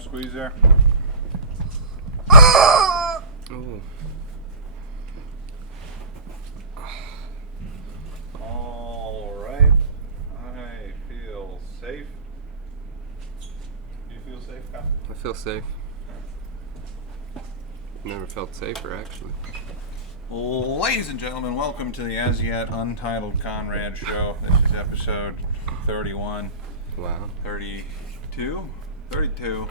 squeeze there? Ooh. All right. I feel safe. Do you feel safe, Kyle? I feel safe. Never felt safer, actually. Ladies and gentlemen, welcome to the As Yet Untitled Conrad Show. This is episode 31. Wow. 32? 32.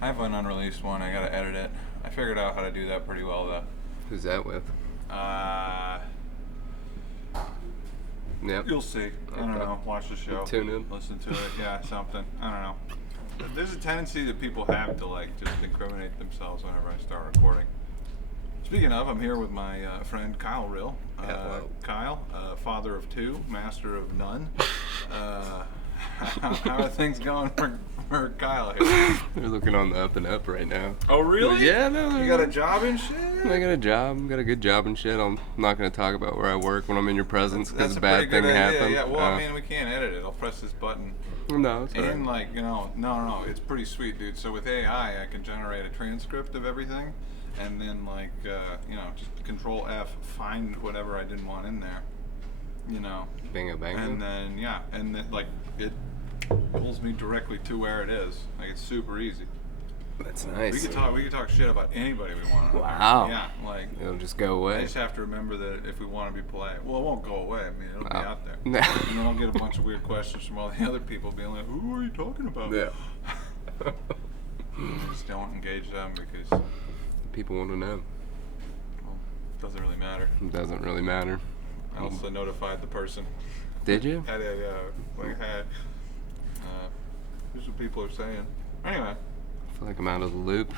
I have an unreleased one. I gotta edit it. I figured out how to do that pretty well, though. Who's that with? Yep. You'll see. I don't know. Watch the show. Tune in. Listen to it. Yeah, something. I don't know. There's a tendency that people have to just incriminate themselves whenever I start recording. Speaking of, I'm here with my friend Kyle Rill. Hello. Kyle, father of two, master of none. How are things going for Kyle here? They're looking on the up and up right now. Oh, really? Yeah, no. You got a job and shit? I got a job. Got a good job and shit. I'm not going to talk about where I work when I'm in your presence because a bad thing happened. Yeah, well, I mean, we can't edit it. I'll press this button. No, it's And, alright. no, it's pretty sweet, dude. So with AI, I can generate a transcript of everything, and then, just Control F, find whatever I didn't want in there, Bingo bango. And then, it pulls me directly to where it is. Like, it's super easy. That's nice. We could talk shit about anybody we want. Wow. Yeah, It'll just go I away. just have to remember that if we want to be polite, well, it won't go away. I mean, it'll be out there. No. And then I'll get a bunch of weird questions from all the other people being like, who are you talking about? Yeah. Just don't engage them because, People want to know. well, it doesn't really matter. It doesn't really matter. I also notified the person. Did you? Here's what people are saying. Anyway, I feel like I'm out of the loop.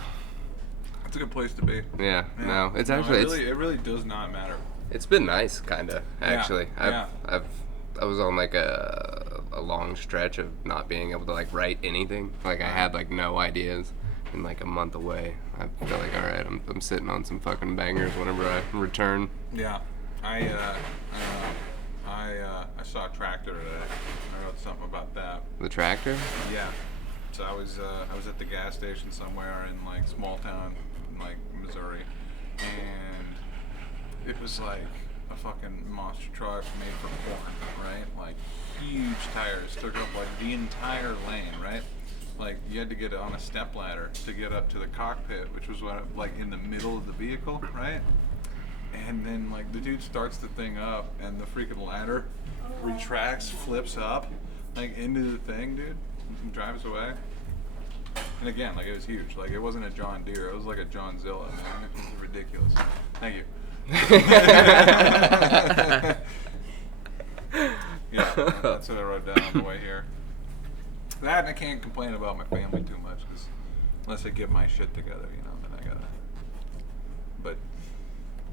it's a good place to be. Yeah. No, it's No, actually it really does not matter. it's been nice, kinda. Actually, yeah. I was on like a long stretch of not being able to like write anything. Like I had like no ideas. And like a month away, I feel like all right. I'm sitting on some fucking bangers whenever I return. Yeah, I saw a tractor today. I wrote something about that. The tractor? Yeah. So I was at the gas station somewhere in like small town in like Missouri, and it was like a fucking monster truck made from corn, right? Like huge tires took up like the entire lane, right? Like you had to get on a step ladder to get up to the cockpit, which was like in the middle of the vehicle, right? And then like the dude starts the thing up, and the freaking ladder retracts, flips up, like into the thing, dude, and drives away. And again, like it was huge. Like it wasn't a John Deere, it was like a John Zilla. Man. It was ridiculous. Thank you. Yeah, that's what I wrote down on the way here. That, and I can't complain about my family too much, because unless I get my shit together, then I gotta. But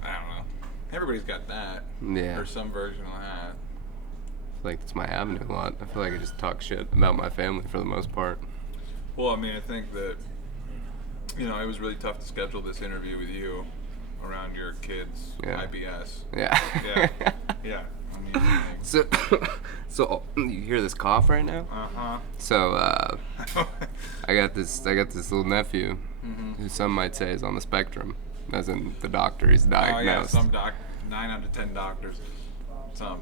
I don't know. Everybody's got that. Yeah. Or some version of that. I feel like it's my avenue a lot. I feel like I just talk shit about my family for the most part. Well, I mean, I think that it was really tough to schedule this interview with you around your kids' Yeah. IBS. Yeah. Yeah. Yeah. I mean, So you hear this cough right now? So I got this little nephew who some might say is on the spectrum, as in the doctor he's diagnosed. Oh yeah, 9 out of 10 doctors. Some.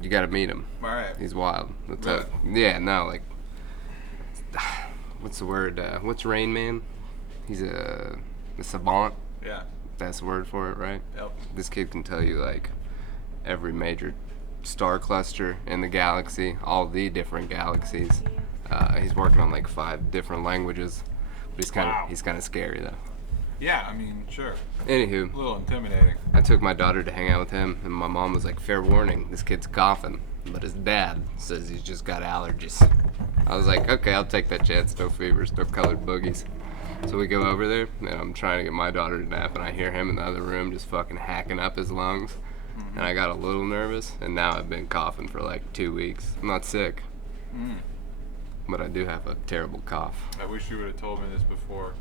You got to meet him. All right. He's wild. Really? Yeah, no, like what's the word? What's Rain Man? He's a savant. Yeah. That's the word for it, right? Yep. This kid can tell you like every major star cluster in the galaxy, all the different galaxies. He's working on like 5 different languages, but he's kind of scary though. Yeah, I mean, sure. Anywho, A little intimidating. I took my daughter to hang out with him, and my mom was like, "Fair warning, this kid's coughing, but his dad says he's just got allergies." I was like, "Okay, I'll take that chance. No fevers, no colored boogies." So we go over there, and I'm trying to get my daughter to nap, and I hear him in the other room just fucking hacking up his lungs. And I got a little nervous, and now I've been coughing for like 2 weeks. I'm not sick, but I do have a terrible cough. I wish you would have told me this before.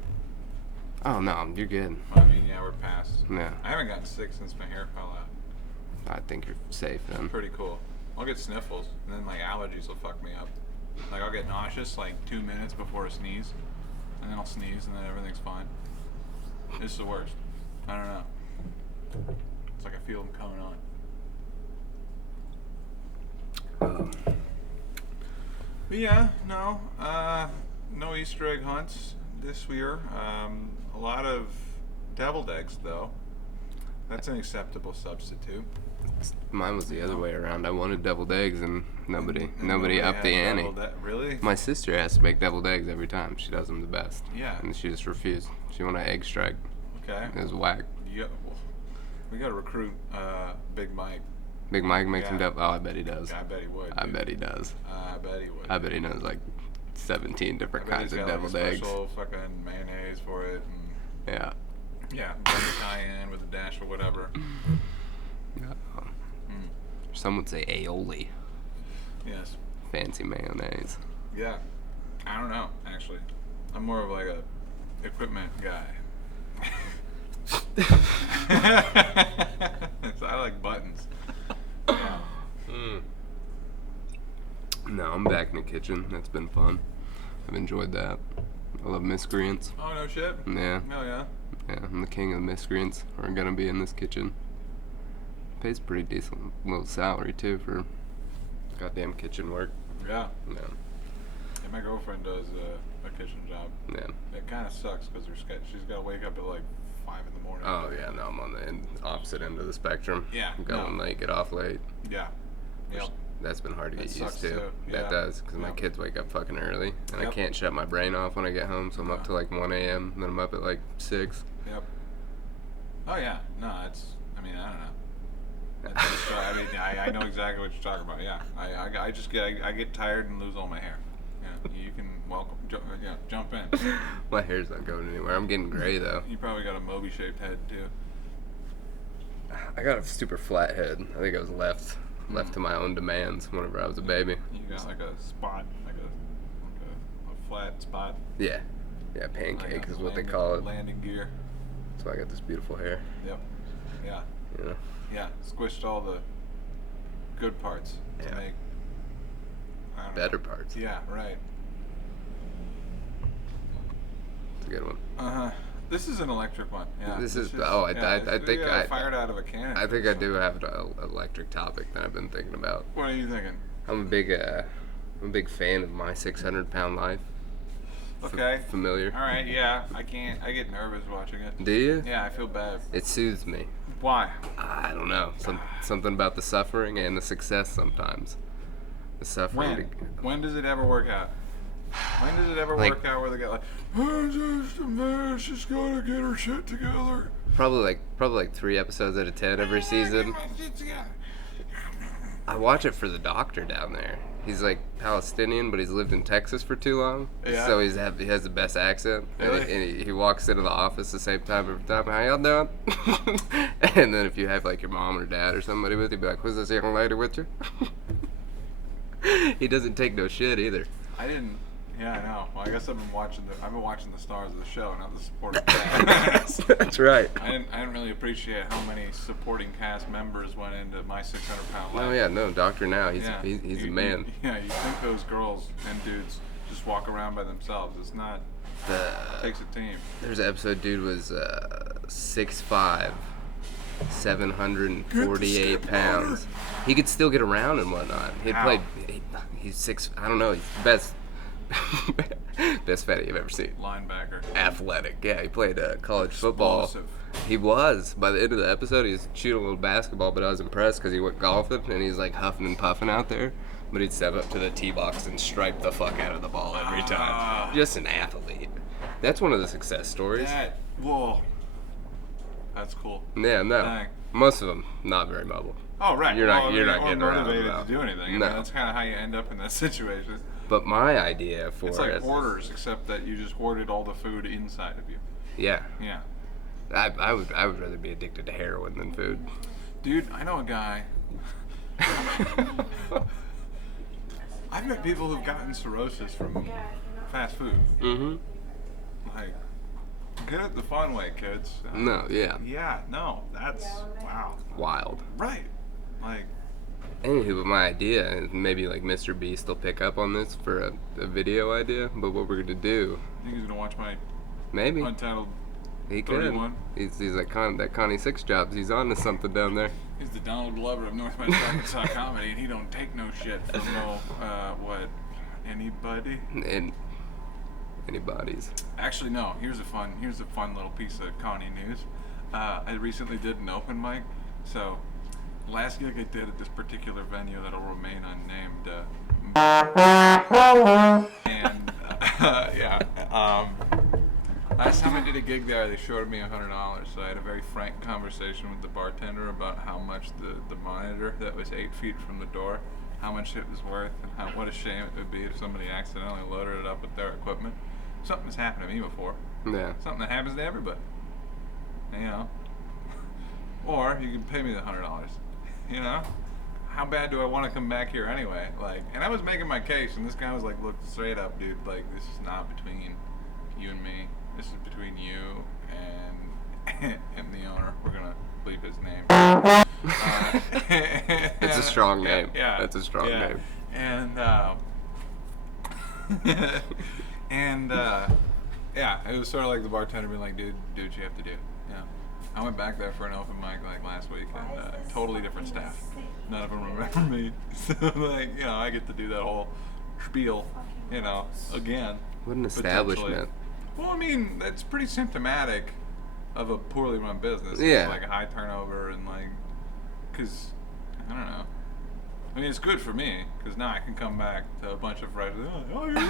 Oh no, you're good. I mean, yeah, we're past. Yeah, I haven't gotten sick since my hair fell out. I think you're safe then. Pretty cool. I'll get sniffles, and then like allergies will fuck me up. Like I'll get nauseous like 2 minutes before a sneeze, and then I'll sneeze and then everything's fine. It's the worst. I don't know. It's like I feel them coming on. But yeah, no Easter egg hunts this year. A lot of deviled eggs, though. That's an acceptable substitute. Mine was the other way around. I wanted deviled eggs, and nobody upped the had ante. Really? My sister has to make deviled eggs every time. She does them the best. Yeah. And she just refused. She wanted an egg strike. Okay. It was whack. Yeah. Well, we gotta recruit Big Mike. Big Mike makes them deviled. Oh, I bet he does. I bet he would. I bet he does. I bet he would. I bet he knows like 17 different I bet kinds he's of got, deviled like, a eggs. special fucking mayonnaise for it. And Yeah. yeah, cayenne with a dash of whatever. Yeah. Some would say aioli. Yes. Fancy mayonnaise. Yeah. I don't know, actually. I'm more of like a equipment guy. I like buttons. Yeah. No, I'm back in the kitchen. That's been fun. I've enjoyed that. I love miscreants. Oh, no shit? Yeah. Oh, yeah? Yeah, I'm the king of the miscreants. Are gonna be in this kitchen. Pays pretty decent little salary too for goddamn kitchen work. Yeah. Yeah. Yeah, my girlfriend does a kitchen job. Yeah. It kind of sucks because she's got to wake up at like 5 in the morning. Oh yeah, no, I'm on the opposite end of the spectrum. Yeah, Go in late, get off late. Yeah. Yep. That's been hard to get That used sucks to. too. That Yeah. does, because my Yep. kids wake up fucking early, and I Yep. can't shut my brain off when I get home, so I'm up Yeah. till like 1 a.m., and then I'm up at like 6. Yep. Oh yeah. No, I mean, I don't know. That's just, I mean, I know exactly what you're talking about. Yeah. I just get tired and lose all my hair. Yeah. You can jump in. My hair's not going anywhere. I'm getting gray though. You probably got a Moby-shaped head too. I got a super flat head. I think I was left to my own demands whenever I was a baby. You got like a spot, like a flat spot. Yeah. Yeah, pancake Like a is what they landing- call it. Landing gear. So I got this beautiful hair. Yep. Yeah. You know? Yeah. Squished all the good parts to Yeah. make Better parts. Yeah. Right. It's a good one. This is an electric one. Yeah. This is- just- oh, I it's- think yeah, fired out of a cannon. I think I do have an electric topic that I've been thinking about. What are you thinking? I'm a big fan of My 600-Pound Life. Okay. Familiar? All right. Yeah. I get nervous watching it. Do you? Yeah. I feel bad. It soothes me. Why? I don't know. Something about the suffering and the success sometimes. The suffering. When does it ever work out? When does it ever Like- work out where they get like, oh, just a man, she's gotta get her shit together. Probably like 3 episodes out of 10 every season. I watch it for the doctor down there. He's like Palestinian, but he's lived in Texas for too long. Yeah. So he has the best accent. Really? And he walks into the office the same time every time. How y'all doing? And then if you have like your mom or dad or somebody with you, be like, who's this young lady with you? He doesn't take no shit either. I didn't. Yeah, I know. Well, I guess I've been watching the stars of the show, not the supporting cast. That's right. I didn't really appreciate how many supporting cast members went into My 600-Pound Life. Oh yeah, no, Doctor Now. He's Yeah. he's a man. You think those girls and dudes just walk around by themselves? It's not. It takes a team. There's an episode, dude was 6'5", 748 pounds. He could still get around and whatnot. He had How? played. He's 6. I don't know. He's the best. Best fatty you've ever seen. Linebacker. Athletic. Yeah, he played college football. Explosive. He was. By the end of the episode, he was shooting a little basketball, but I was impressed because he went golfing and he's like huffing and puffing out there. But he'd step up to the tee box and stripe the fuck out of the ball every time. Just an athlete. That's one of the success stories. Whoa. That's cool. Yeah, no. Dang. Most of them not very mobile. Oh, right. You're not getting or around motivated without- to do anything. No. I mean, that's kind of how you end up in that situation. But my idea for It's like hoarders, except that you just hoarded all the food inside of you. yeah, Yeah. I would rather be addicted to heroin than food. Dude, I know a guy. I've met people who've gotten cirrhosis from fast food. Mm-hmm. Like, get it the fun way, kids. No, yeah. Yeah, no, that's, wow. Wild. Right. Like, Anywho, but my idea is maybe like Mr. Beast will pick up on this for a video idea. But what we're gonna do? I think he's gonna watch my Maybe Untitled he could. 31. He's like that Connie Six Jobs. He's on to something down there. He's the Donald Glover of Northwest Arkansas comedy, and he don't take no shit from anybody. And anybody's. Actually, no. Here's a fun little piece of Connie news. I recently did an open mic, so last gig I did at this particular venue that'll remain unnamed. And last time I did a gig there, they shorted me $100. So I had a very frank conversation with the bartender about how much the monitor that was 8 feet from the door, how much it was worth, and what a shame it would be if somebody accidentally loaded it up with their equipment. Something that's happened to me before. Yeah. Something that happens to everybody. You know. Or you can pay me the $100. You know. How bad do I want to come back here anyway? Like, and I was making my case, and this guy was like, "Look straight up, dude. Like, this is not between you and me. This is between you and the owner. We're gonna bleep his name." It's a strong name. Yeah, That's a strong name. And it was sort of like the bartender being like, "Dude, do what you have to do." Yeah. I went back there for an open mic like last week, and totally different staff. None of them remember me. So like, you know, I get to do that whole spiel, you know, again. What an establishment. Well, I mean, that's pretty symptomatic of a poorly run business. Yeah. It's like a high turnover and like, cause I don't know. I mean, it's good for me because now I can come back to a bunch of friends. Oh, yeah.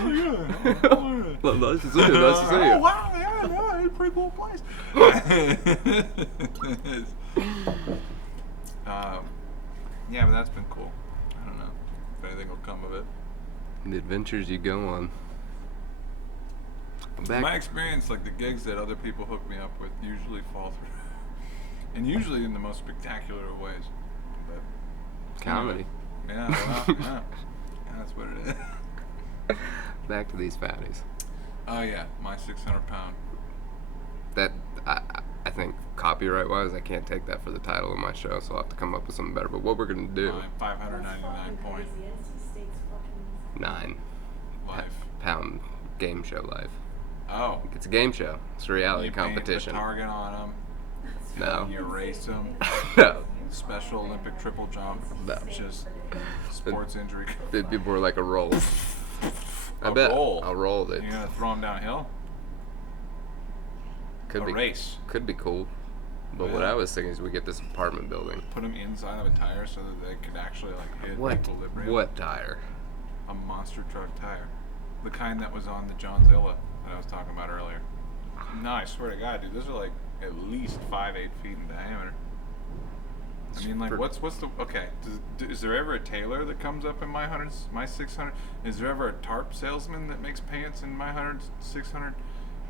Nice to see you. Nice to see you. Oh, wow, yeah, it's a pretty cool place. Yeah, but that's been cool. I don't know if anything will come of it. The adventures you go on. In my experience, like the gigs that other people hook me up with usually fall through, and usually in the most spectacular of ways. But comedy. Yeah, well, yeah, that's what it is. Back to these fatties. Oh yeah, my 600-pound. That I think copyright-wise, I can't take that for the title of my show, so I'll have to come up with something better. But what we're gonna do? 599.9 life. Pound game show life. Oh. It's a game show. It's a reality you competition. Paint the target on them. No. You erase them. No. Special Olympic triple jump. No. Just sports injury. People were like a roll. A roll? I'll roll it. You're gonna throw them downhill? Could be race. Could be cool. But what I was thinking is we get this apartment building. Put them inside of a tire so that they could actually like hit equilibrium. What tire? A monster truck tire. The kind that was on the John Zilla that I was talking about earlier. No, I swear to God, dude, those are like at least 5-8 feet in diameter. I mean, like, what's the okay? Is there ever a tailor that comes up in my 600? Is there ever a tarp salesman that makes pants in my 600?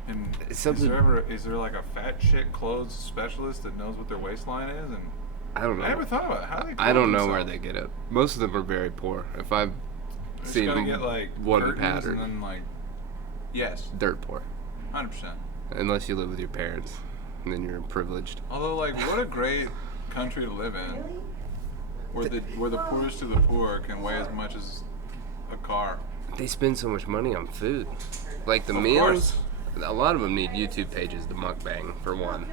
And is there like a fat chick clothes specialist that knows what their waistline is? And I don't know. I never thought about it. How do they I don't know themselves? where they get it. Most of them are very poor. If I've seen gotta get like one pattern, and then like yes, dirt poor. 100%. Unless you live with your parents, and then you're privileged. Although, like, what a great country to live in, where the poorest of the poor can weigh as much as a car. They spend so much money on food, like the Of meals. course. A lot of them need YouTube pages to mukbang for one,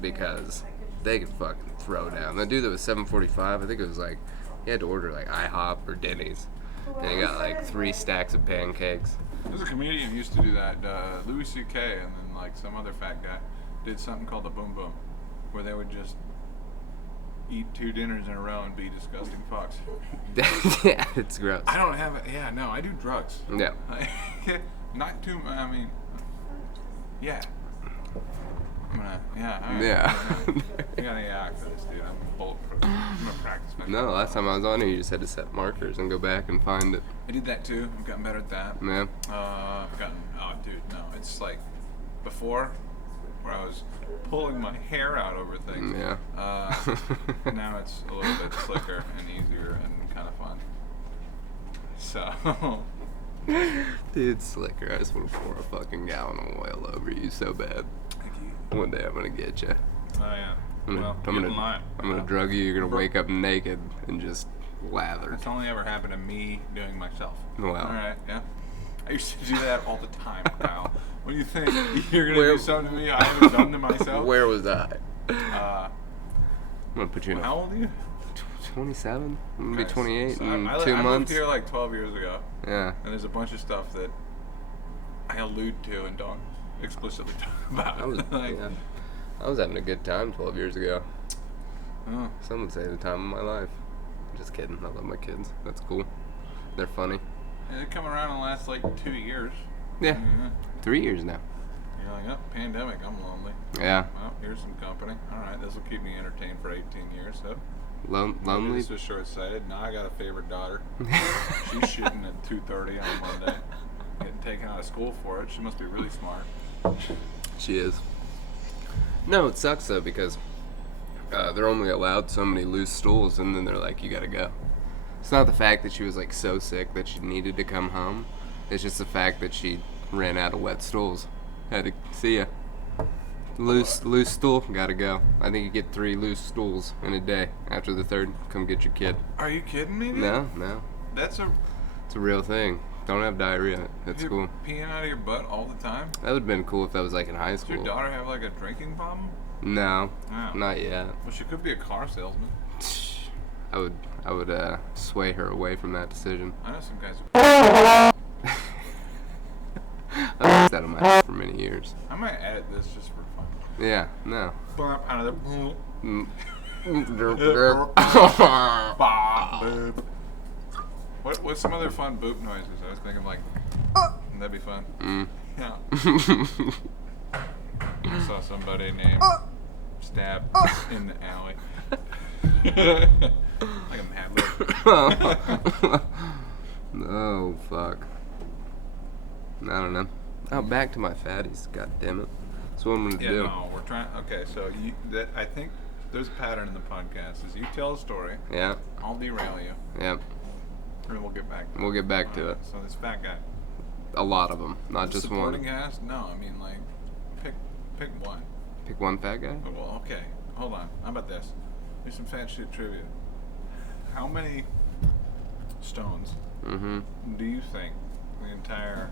because they can fucking throw down. The dude that was $7.45, I think it was like he had to order like IHOP or Denny's, and he got like 3 stacks of pancakes. There's a comedian who used to do that, Louis C.K., and then like some other fat guy did something called the Boom Boom, where they would just eat 2 dinners in a row and be disgusting fucks. Yeah, it's gross. I don't have it. Yeah, no, I do drugs. Yeah. Not too. I mean, yeah. I'm gonna. Yeah. All right. Yeah. I got an AI for this, dude. I'm bulletproof. I'm gonna practice my. No, last time I was on here, you just had to set markers and go back and find it. I did that too. I've gotten better at that. Yeah. I've gotten. Oh, dude, no. It's like before, where I was pulling my hair out over things. Yeah. Now it's a little bit slicker and easier and kind of fun. So. Dude, slicker. I just want to pour a fucking gallon of oil over you so bad. Thank you. One day I'm gonna get you. Oh yeah. I'm gonna drug you. You're gonna wake up naked and just lathered. That's only ever happened to me doing myself. Wow. All right, yeah. I used to do that all the time, Kyle. When you think you're gonna Where- do something to me, I haven't done to myself. Where was I? Uh, I'm gonna put you in how old are you? 27. I'm gonna be Okay, 28 so in I 2 moved months. here like 12 years ago, Yeah. and there's a bunch of stuff that I allude to and don't explicitly talk about. I was, like, yeah. I was having a good time 12 years ago. oh, Some would say the time of my life. Just kidding. I love my kids. That's cool. They're funny. and they come around in the last like 2 years. Yeah. Yeah. 3 years now. You're like, oh, pandemic, I'm lonely. Yeah. Well, here's some company. All right, this will keep me entertained for 18 years. So maybe Lonely. this was short-sighted. Now I got a favorite daughter. She's shitting at 2:30 on Monday. Getting taken out of school for it. She must be really smart. She is. No, it sucks though because they're only allowed so many loose stools, and then they're like, you gotta go. It's not the fact that she was like so sick that she needed to come home. It's just the fact that she ran out of wet stools. Had to see ya. Loose stool, gotta go. I think you get 3 loose stools in a day. After the 3rd, come get your kid. Are you kidding me, dude? No, That's a. it's a real thing. Don't have diarrhea. That's You're cool. peeing out of your butt all the time? That would have been cool if that was like in high Does your school. daughter have like a drinking problem? No, No. not yet. Well, she could be a car salesman. I would sway her away from that decision. I know some guys who. I've had that on my head for many years. I might edit this just for fun. Yeah, no. Bump out of the. Mm. What's some other fun boop noises? I was thinking like. That'd be fun. Mm. Yeah. I saw somebody named Stab in the alley. Like a mad lib. Oh, fuck. I don't know. Oh, back to my fatties. God damn it. That's what I'm gonna Yeah, do. no, we're trying. Okay, so I think there's a pattern in the podcast. Is you tell a story, Yeah, I'll derail you, yeah. and we'll get back. We'll get back to it. Alright, so this fat guy. A lot of them, not just Supporting one. cast? No, I mean like, pick one. Pick one fat guy? Oh, well, okay. Hold on. How about this? Here's some fat shit trivia. How many stones Mm-hmm. do you think the entire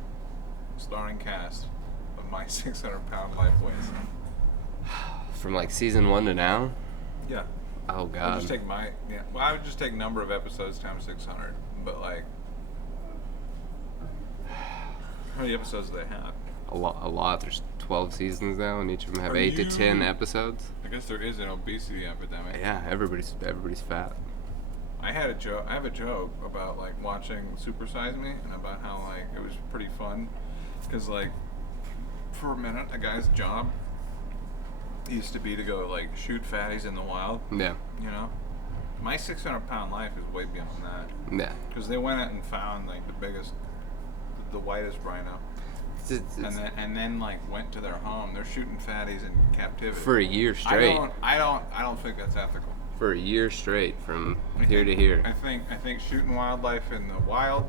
starring cast of My 600-Pound Life weighs? From like season 1 to now? Yeah. Oh, I'll God. just take my Well, I would just take number of episodes times 600. But like, how many episodes do they have? A lot. There's 12 seasons now, and each of them have Are 8 to 10 you- episodes. I guess there is an obesity epidemic. Yeah, everybody's fat. I have a joke about like watching Super Size Me and about how like it was pretty fun because like for a minute a guy's job used to be to go like shoot fatties in the wild. Yeah, You know, My 600-Pound Life is way beyond that yeah. because they went out and found like the biggest, the whitest rhino, and then like went to their home. They're shooting fatties in captivity for a year straight. I don't think that's ethical. For a year straight, from I here to think- here. I think shooting wildlife in the wild.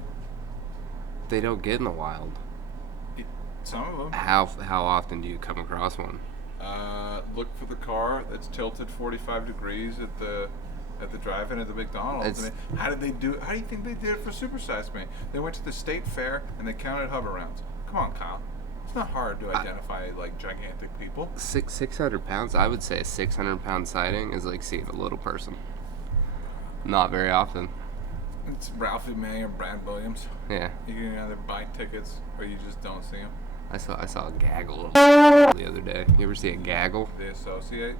They don't get in the wild. Some of them. How often do you come across one? Look for the car that's tilted 45 degrees at the drive-in at the McDonald's. It's- And how did they do? How do you think they did it for Super Size Me? They went to the state fair and they counted hover rounds. Come on, Kyle. It's not hard to identify like gigantic people. 600 pounds. I would say a 600-pound sighting is like seeing a little person. Not very often. It's Ralphie May or Brad Williams. Yeah, You can either buy tickets or you just don't see them. I saw a gaggle the other day. You ever see a gaggle? They associate.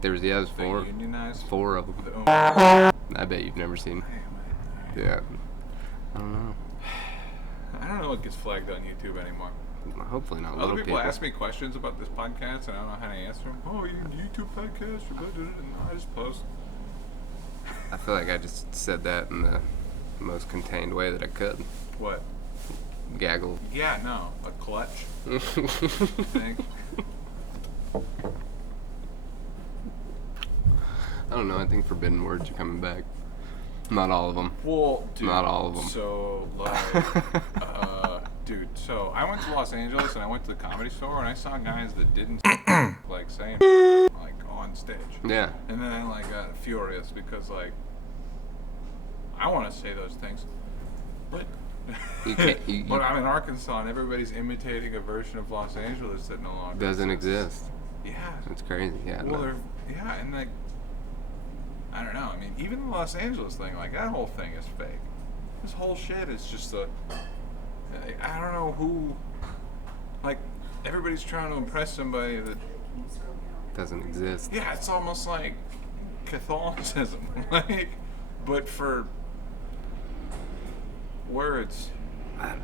There's They four unionize. of them. The- I bet you've never seen. Yeah, I don't know. I don't know what gets flagged on YouTube anymore. Hopefully not Other little people people. ask me questions about this podcast, and I don't know how to answer them. Oh, you YouTube podcast? Or blah, blah, blah. No, I just post. I feel like I just said that in the most contained way that I could. What? Gaggle. Yeah, no, a clutch. Thing. I don't know. I think forbidden words are coming back. Not all of them. Well, dude, Not all of them. So, dude, so I went to Los Angeles and I went to the Comedy Store and I saw guys that didn't like saying like on stage. Yeah. And then I like got furious because like I want to say those things, but You can't. but I'm in Arkansas, and everybody's imitating a version of Los Angeles that no longer doesn't exists. exist. Yeah. It's crazy. Yeah. Well, No. yeah, and like, I don't know. I mean, even the Los Angeles thing, like that whole thing is fake. This whole shit is just I don't know who. Like, everybody's trying to impress somebody that Doesn't exist. yeah, it's almost like Catholicism, like, but for words. I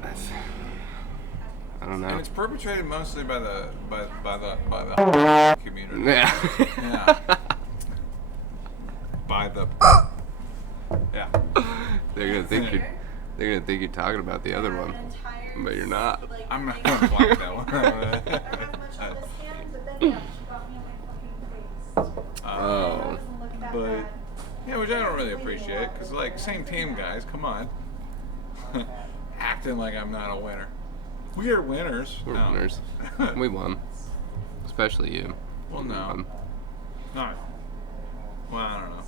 don't know. And it's perpetrated mostly by the community. Yeah. Yeah. By the yeah. They're gonna think you're talking about the other one, but you're not. I'm not gonna block that one. Oh. But yeah, which I don't really appreciate, because like same team guys, come on, acting like I'm not a winner. We are winners. We're No. winners. We won. Especially you. Well, You no. won. No. Well, I don't know.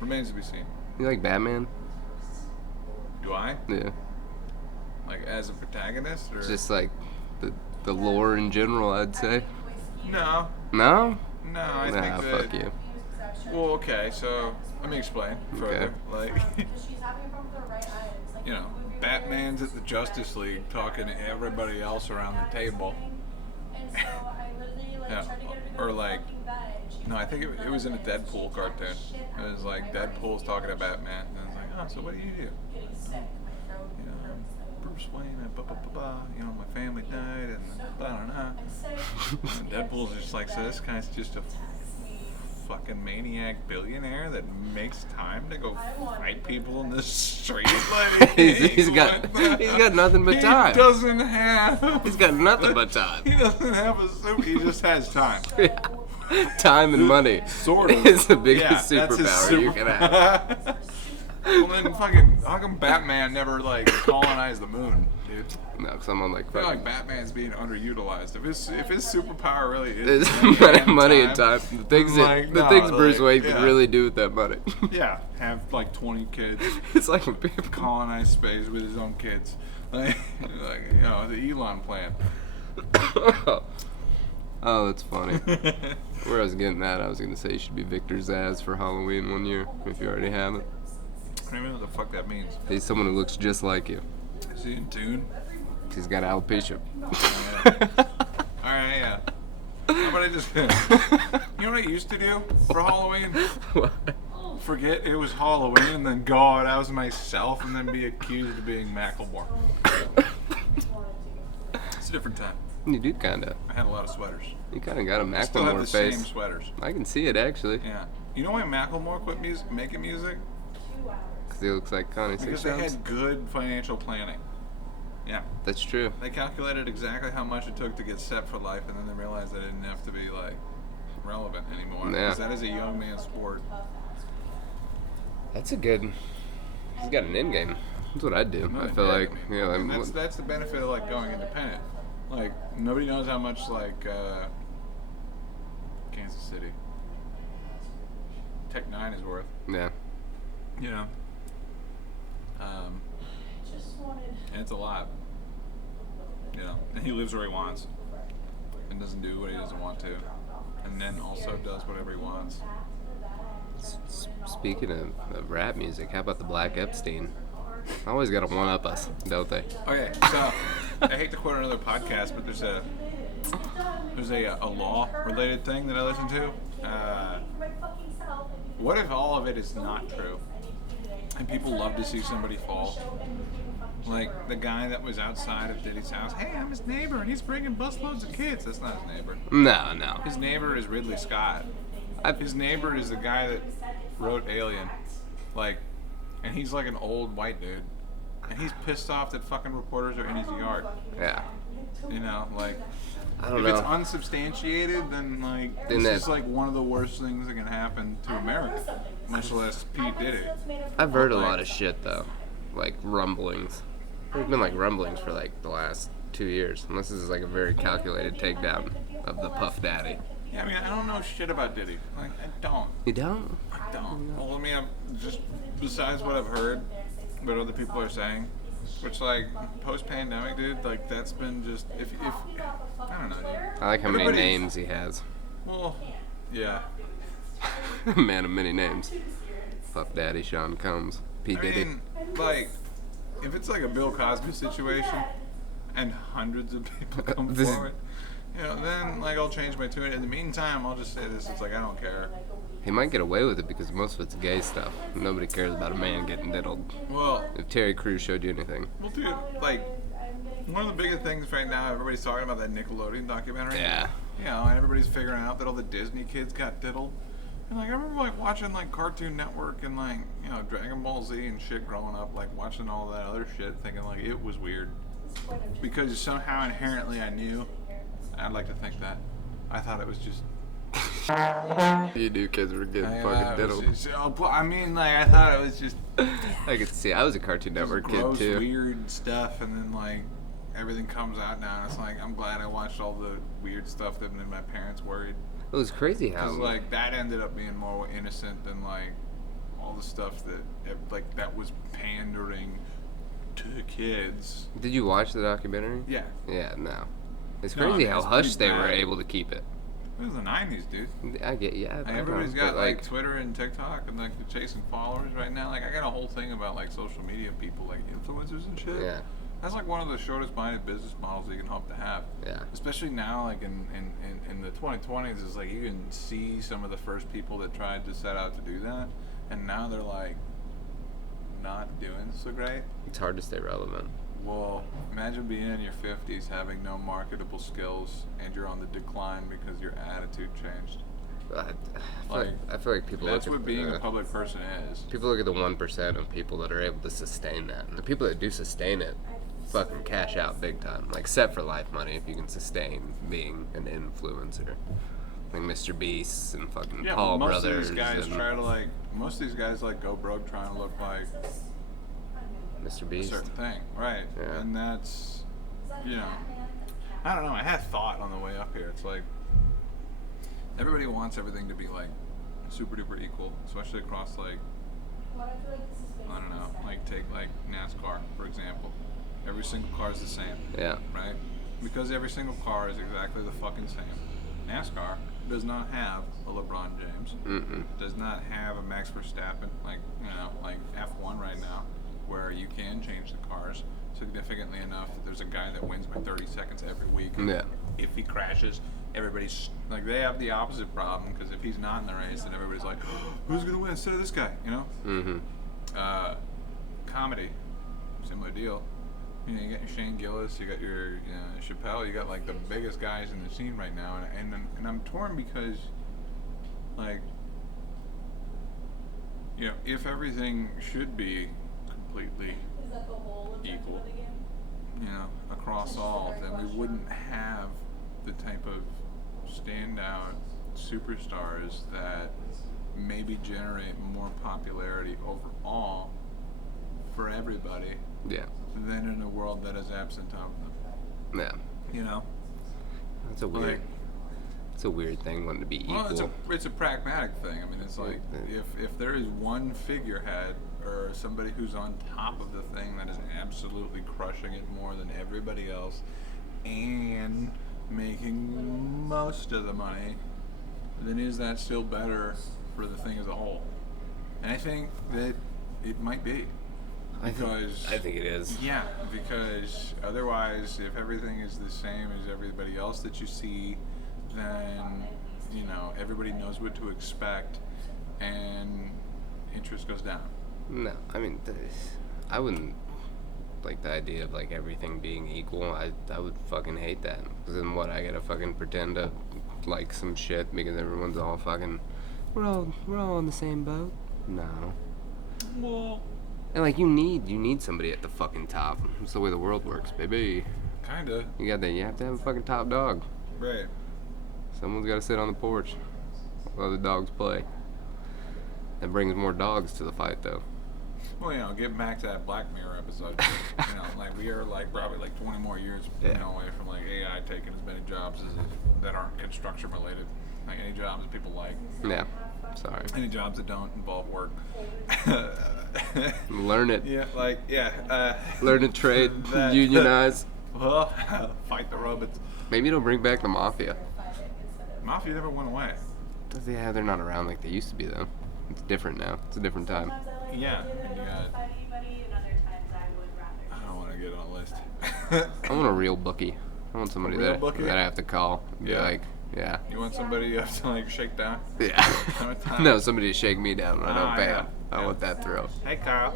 Remains to be seen. You like Batman? Do I? Yeah. Like as a protagonist, or Just like the lore in general, I'd say. no? No? No, I Nah, think that. fuck you. Well, okay, so let me explain further. Like, you know, Batman's at the Justice League talking to everybody else around the table. Yeah, or like, no, I think it was in a Deadpool cartoon. It was like Deadpool's talking to Batman, and I was like, oh, so what do? You know, Bruce Wayne, and blah blah blah blah. You know, my family died, and blah blah blah. And Deadpool's just like, so this guy's just a fucking maniac billionaire that makes time to go fight people in the street. Like, he's got nothing but time. He doesn't have. He's got nothing but time. He doesn't have a suit. He just has time. Yeah. Time and money. Sort of. It's the biggest Yeah, that's his superpower you can have. Well, then fucking, how come Batman never like colonized the moon, dude? No, because I'm on like I feel like fucking Batman's being underutilized. If his superpower really is it's money and time. The things Like, the no, things Bruce like, Wayne yeah. could really do with that money. yeah, have like 20 kids, It's like when people colonize space with his own kids, like you know, the Elon plan. Oh, that's funny. Where I was getting that, I was gonna say you should be Victor Zaz for Halloween one year if you already haven't. I don't even know what the fuck that means. He's someone who looks just like you. Is he in tune? He's got alopecia. All right, yeah. How about I just, you know what I used to do for Halloween? What? Forget it was Halloween and then go out as myself and then be accused of being Macklemore. It's a different time. You do kinda. I had a lot of sweaters. You kinda got a I still have Macklemore the face. same sweaters. I can see it actually. Yeah. You know why Macklemore quit making music? Because he looks like Connie Because Six they Shots. had good financial planning. Yeah. That's true. They calculated exactly how much it took to get set for life, and then they realized they didn't have to be like relevant anymore. Yeah. Because that is a young man's sport. That's a good. He's got an end game. That's what I'd do. I feel like, you know, And that's the benefit of like going independent. Like nobody knows how much like Kansas City Tech 9 is worth. yeah. You know. And it's a lot. You know, and he lives where he wants, and doesn't do what he doesn't want to, and then also does whatever he wants. Speaking of rap music, how about the Black Epstein? Always gotta one up us, don't they? Okay, so I hate to quote another podcast, but there's a law related thing that I listen to. What if all of it is not true, and people love to see somebody fall? Like the guy that was outside of Diddy's house. Hey, I'm his neighbor, and he's bringing busloads of kids. That's not his neighbor. No. His neighbor is Ridley Scott. His neighbor is the guy that wrote Alien. Like, and he's like an old white dude. And he's pissed off that fucking reporters are in his yard. Yeah. You know, like, I don't if know. it's unsubstantiated, then like, Then this is that- like one of the worst things that can happen to America. Much less Pete did it. I've heard a lot of shit though, like rumblings. There's been like rumblings for like the last 2 years, unless this is like a very calculated takedown of the Puff Daddy. Yeah, I mean, I don't know shit about Diddy. Like, I don't. You don't? I don't. Well, I mean, just besides what I've heard, what other people are saying. Which, like, post-pandemic, dude, like, that's been just, if I don't know, dude. I like how many Everybody- names he has. Well, yeah. Man of many names. Puff Daddy, Sean Combs, P. I Diddy. mean, like, if it's like a Bill Cosby situation and hundreds of people come This- forward, then, like, I'll change my tune. In the meantime, I'll just say this. It's like, I don't care. He might get away with it because most of it's gay stuff. Nobody cares about a man getting diddled. Well, If Terry Crews showed you anything. dude, like, one of the biggest things right now, everybody's talking about that Nickelodeon documentary. Yeah. And everybody's figuring out that all the Disney kids got diddled. And, like, I remember, like, watching, like, Cartoon Network and, like, Dragon Ball Z and shit growing up, like, watching all that other shit, thinking, like, it was weird. Because somehow inherently I knew. I'd like to think that. I thought it was just... You knew kids were getting fucking diddled. I mean, like, I thought it was just... I could see. I was a Cartoon Network kid gross, too. weird stuff, and then, like, everything comes out now, and it's like, I'm glad I watched all the weird stuff that made my parents worried. It was crazy how. Because, like, that ended up being more innocent than, like, all the stuff that, like, that was pandering to kids. Did you watch the documentary? Yeah. Yeah, no. It's No, I crazy mean, how it's hushed they pretty were bad. able to keep it. It was the 90s, dude. I get, yeah. Like, I know, everybody's but, got, like, Twitter and TikTok and, like, the chasing followers right now. Like, I got a whole thing about, like, social media people, like, influencers and shit. Yeah. That's, like, one of the shortest-minded business models you can hope to have. Yeah. Especially now, like, in the 2020s, is like, you can see some of the first people that tried to set out to do that, and now they're, like, not doing so great. It's hard to stay relevant. Well, imagine being in your 50s, having no marketable skills, and you're on the decline because your attitude changed. I feel like people That's look what at being the, a public person is. people look at the 1% of people that are able to sustain that. And the people that do sustain it fucking cash out big time. Like, set for life money if you can sustain being an influencer. Like Mr. Beast and fucking Yeah, Paul but most Brothers. of these guys and try to, like, most of these guys, like, go broke trying to look like Mr. a Beast. certain thing, right? Yeah. And that's, I don't know. I had thought on the way up here. It's like everybody wants everything to be like super duper equal, especially across like I don't know, like take like NASCAR for example. Every single car is the same, Yeah. right? Because every single car is exactly the fucking same. NASCAR does not have a LeBron James. Does not have a Max Verstappen, like like F1 right now, where you can change the cars significantly enough that there's a guy that wins by 30 seconds every week. Yeah. If he crashes, everybody's like they have the opposite problem because if he's not in the race, then everybody's like, who's gonna win instead of this guy? Comedy, similar deal. You got your Shane Gillis, you got your Chappelle, you got like the biggest guys in the scene right now, and I'm torn because, like, if everything should be completely equal, across all, then we wouldn't have the type of standout superstars that maybe generate more popularity overall for everybody Yeah. than in a world that is absent of them. Yeah. That's a weird. Like, It's a weird thing wanting to be equal. well, it's a pragmatic thing. I mean, it's like if there is one figurehead or somebody who's on top of the thing that is absolutely crushing it more than everybody else and making most of the money, then is that still better for the thing as a whole? And I think that it might be. Because I think it is. yeah, because otherwise, if everything is the same as everybody else that you see, then everybody knows what to expect, and interest goes down. No, I mean, I wouldn't like the idea of like everything being equal. I would fucking hate that. Because then what? I gotta fucking pretend to like some shit because everyone's all fucking. We're all on the same boat. No. Well, And like you need somebody at the fucking top. It's the way the world works, baby. kinda, You have to have a fucking top dog. right. Someone's got to sit on the porch while the dogs play. That brings more dogs to the fight, though. Well, get back to that Black Mirror episode. Like we are like probably like 20 more years away from like AI taking as many jobs as that aren't construction related. Like any jobs that people like. Yeah. Sorry. Any jobs that don't involve work. Learn it. Yeah, like, Learn a trade. that- Unionize. Well, fight the robots. Maybe it'll bring back the mafia. Mafia never went away. Yeah, they're not around like they used to be though. It's different now. It's a different time. Yeah, and you got. I don't want to get on a list. I want a real bookie. I want somebody real that bookie? that I have to call. And be Yeah. like, yeah. You want somebody you have to like shake down? Yeah. Time. No, somebody to shake me down when I don't Ah, pay yeah. him. I Yeah. want that thrill. Hey, Kyle.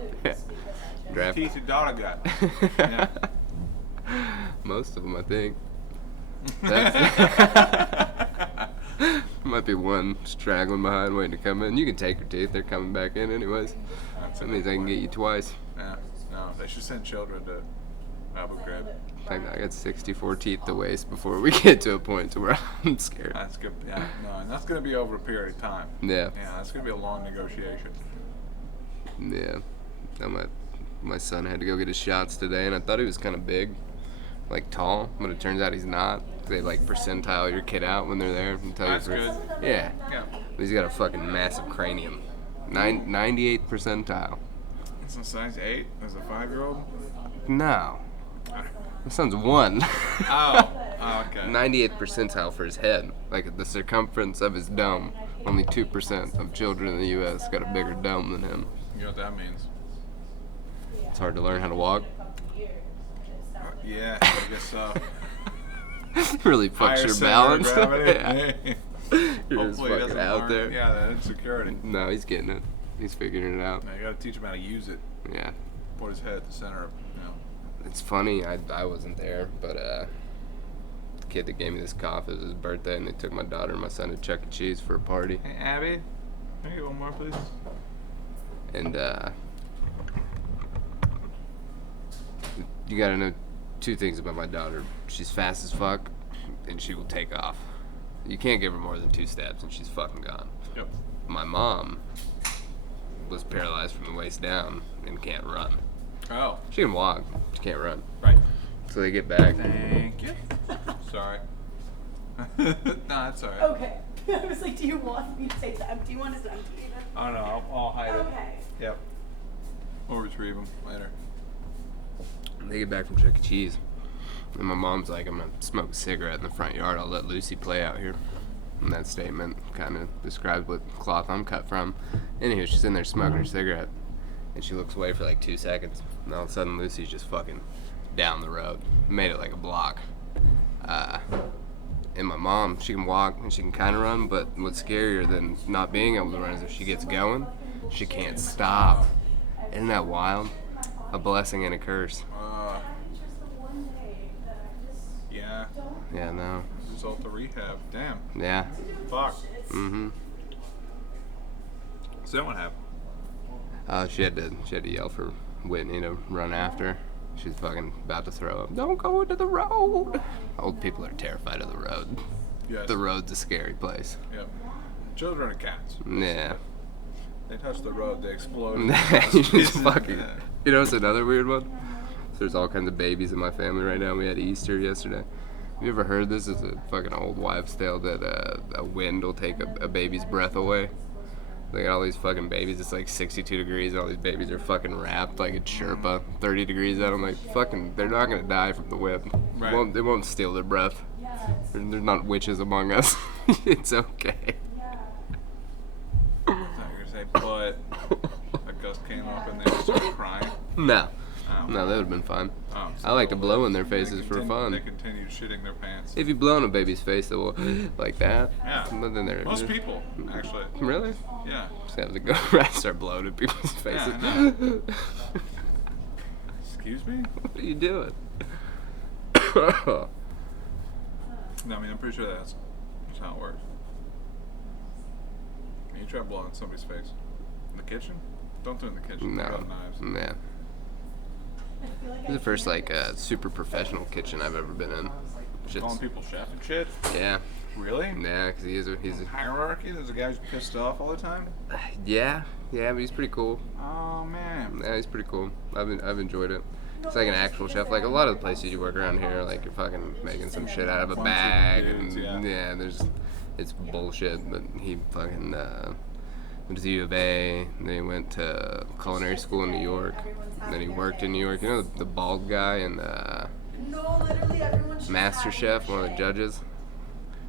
Draft. Teeth your daughter got. Yeah. Most of them, I think. That's might be one straggling behind waiting to come in. You can take her teeth. They're coming back in anyways. That means I can get you twice. Yeah. No, they should send children to Abu Ghraib. I got 64 teeth to waste before we get to a point to where I'm scared. That's good. Yeah. No, and that's going to be over a period of time. Yeah. Yeah, that's going to be a long negotiation. Yeah. Now my son had to go get his shots today, and I thought he was kind of big, like tall, but it turns out he's not. They like percentile your kid out when they're there. And tell That's you good. Yeah. Yeah. He's got a fucking massive cranium. 98th percentile. It's a size 8 as a 5-year-old? No. My son's 1. Oh, okay. 98th percentile for his head. Like the circumference of his dome. Only 2% of children in the U.S. got a bigger dome than him. You know what that means? It's hard to learn how to walk. Yeah, I guess so. Really fucks Higher your center of balance. gravity. Yeah. You're just Hopefully he fucking doesn't out learn. there. Yeah, that insecurity. No, he's getting it. He's figuring it out. Now, you got to teach him how to use it. Yeah. Put his head at the center of, It's funny, I wasn't there, but the kid that gave me this cough, it was his birthday, and they took my daughter and my son to Chuck E. Cheese for a party. Hey, Abby, can I get one more, please? And you gotta know 2 things about my daughter. She's fast as fuck, and she will take off. You can't give her more than 2 steps, and she's fucking gone. Yep. My mom was paralyzed from the waist down and can't run. Oh, She can walk, she can't run. right. So they get back. Thank you. Sorry. No, that's all right. Okay. I was like, do you want me to take the empty one? Is it empty? Oh, no, I'll hide it. Okay. Yep. We'll retrieve them later. They get back from Chuck E. Cheese, and my mom's like, I'm gonna smoke a cigarette in the front yard. I'll let Lucy play out here. And that statement kind of describes what cloth I'm cut from. Anywho, she's in there smoking her cigarette, and she looks away for like 2 seconds, and all of a sudden Lucy's just fucking down the road. Made it like a block. And my mom, she can walk and she can kind of run, but what's scarier than not being able to run is if she gets going, she can't stop. Isn't that wild? A blessing and a curse. Yeah. Yeah, no. Result of rehab. Damn. Yeah. Fuck. Mm-hmm. So then what happened? She had to yell for Whitney to run after. She's fucking about to throw up. Don't go into the road. Old people are terrified of the road. Yes. The road's a scary place. Yep. Children and cats. Yeah. They touch the road, they explode. You just fucking. Yeah. You know, it's another weird one. There's all kinds of babies in my family right now. We had Easter yesterday. Have you ever heard this? It's a fucking old wives' tale that a wind will take a baby's breath away. They got all these fucking babies. It's like 62 degrees. All these babies are fucking wrapped like a Sherpa. 30 degrees out. I'm like, fucking, they're not gonna die from the wind. Right. They won't steal their breath. There's not witches among us. It's okay. I thought you were gonna say, but a gust came up and they just started crying. No. Oh. No, that would have been fun. Oh, I like to blow in their they faces for fun. They continued shitting their pants. If you blow in a baby's face, they will like that. Yeah. But then they're Most people, actually. Really? Yeah. Just have to go right start blowing in people's faces. I know. Excuse me? What are you doing? No, I mean, I'm pretty sure that's how it works. You try blowing somebody's face. In the kitchen? Don't do it in the kitchen. They No. got knives. Yeah. This is the first like super professional kitchen I've ever been in. Calling Shit's, people chef and shit? yeah. Really? Yeah, because he's a Hierarchy? There's a guy who's pissed off all the time? yeah, but he's pretty cool. Oh, man. Yeah, he's pretty cool. I've enjoyed it. It's like an actual chef. Like a lot of the places you work around here, like you're fucking making some shit out of a Bunch of bag, dudes, and yeah. there's it's bullshit. But he fucking went to U of A. Then he went to culinary school in New York. And then he worked in New York. You know the bald guy in No, literally everyone's just Master having Chef, one of the shit. judges.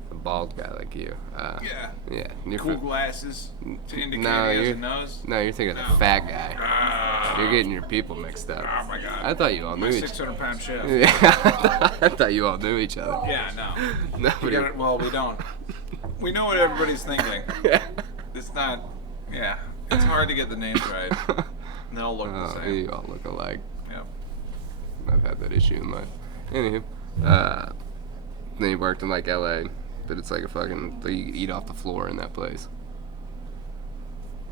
The bald guy like you. Yeah. Yeah. You're Cool glasses to indicate No, he has you're a nose. no, you're thinking of the fat guy. You're getting your people mixed up. Oh my god. I thought you all knew My each. 600-pound chef. Yeah, I thought you all knew each other. Yeah, no. We Nobody. got it. Well, we don't. We know what everybody's thinking. Yeah. It's not. Yeah. It's hard to get the names right. They all look the Oh, same. you all look alike. Yep. I've had that issue in life. Anywho, then he worked in like LA, but it's like a fucking you eat off the floor in that place.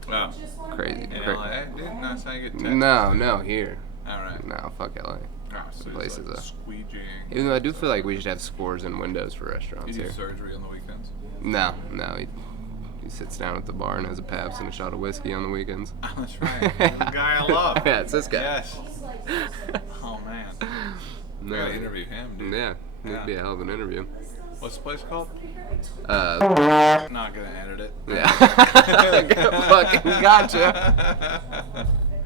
Oh. Crazy. In cra- LA? Didn't I say get Texas? No, here. All right. No, fuck LA. Oh, so The it's place like is a- squeegeeing. Even though I do feel like we should have scores and windows for You restaurants do here. surgery on the weekends? No, he sits down at the bar and has a Pabst and a shot of whiskey on the weekends. Oh, that's right. The guy I love. Yeah, it's this guy. Yes. Oh, man. We No. gotta interview him, dude. Yeah, it'd be a hell of an interview. What's the place called? Uh, Not gonna edit it. yeah. Fucking gotcha.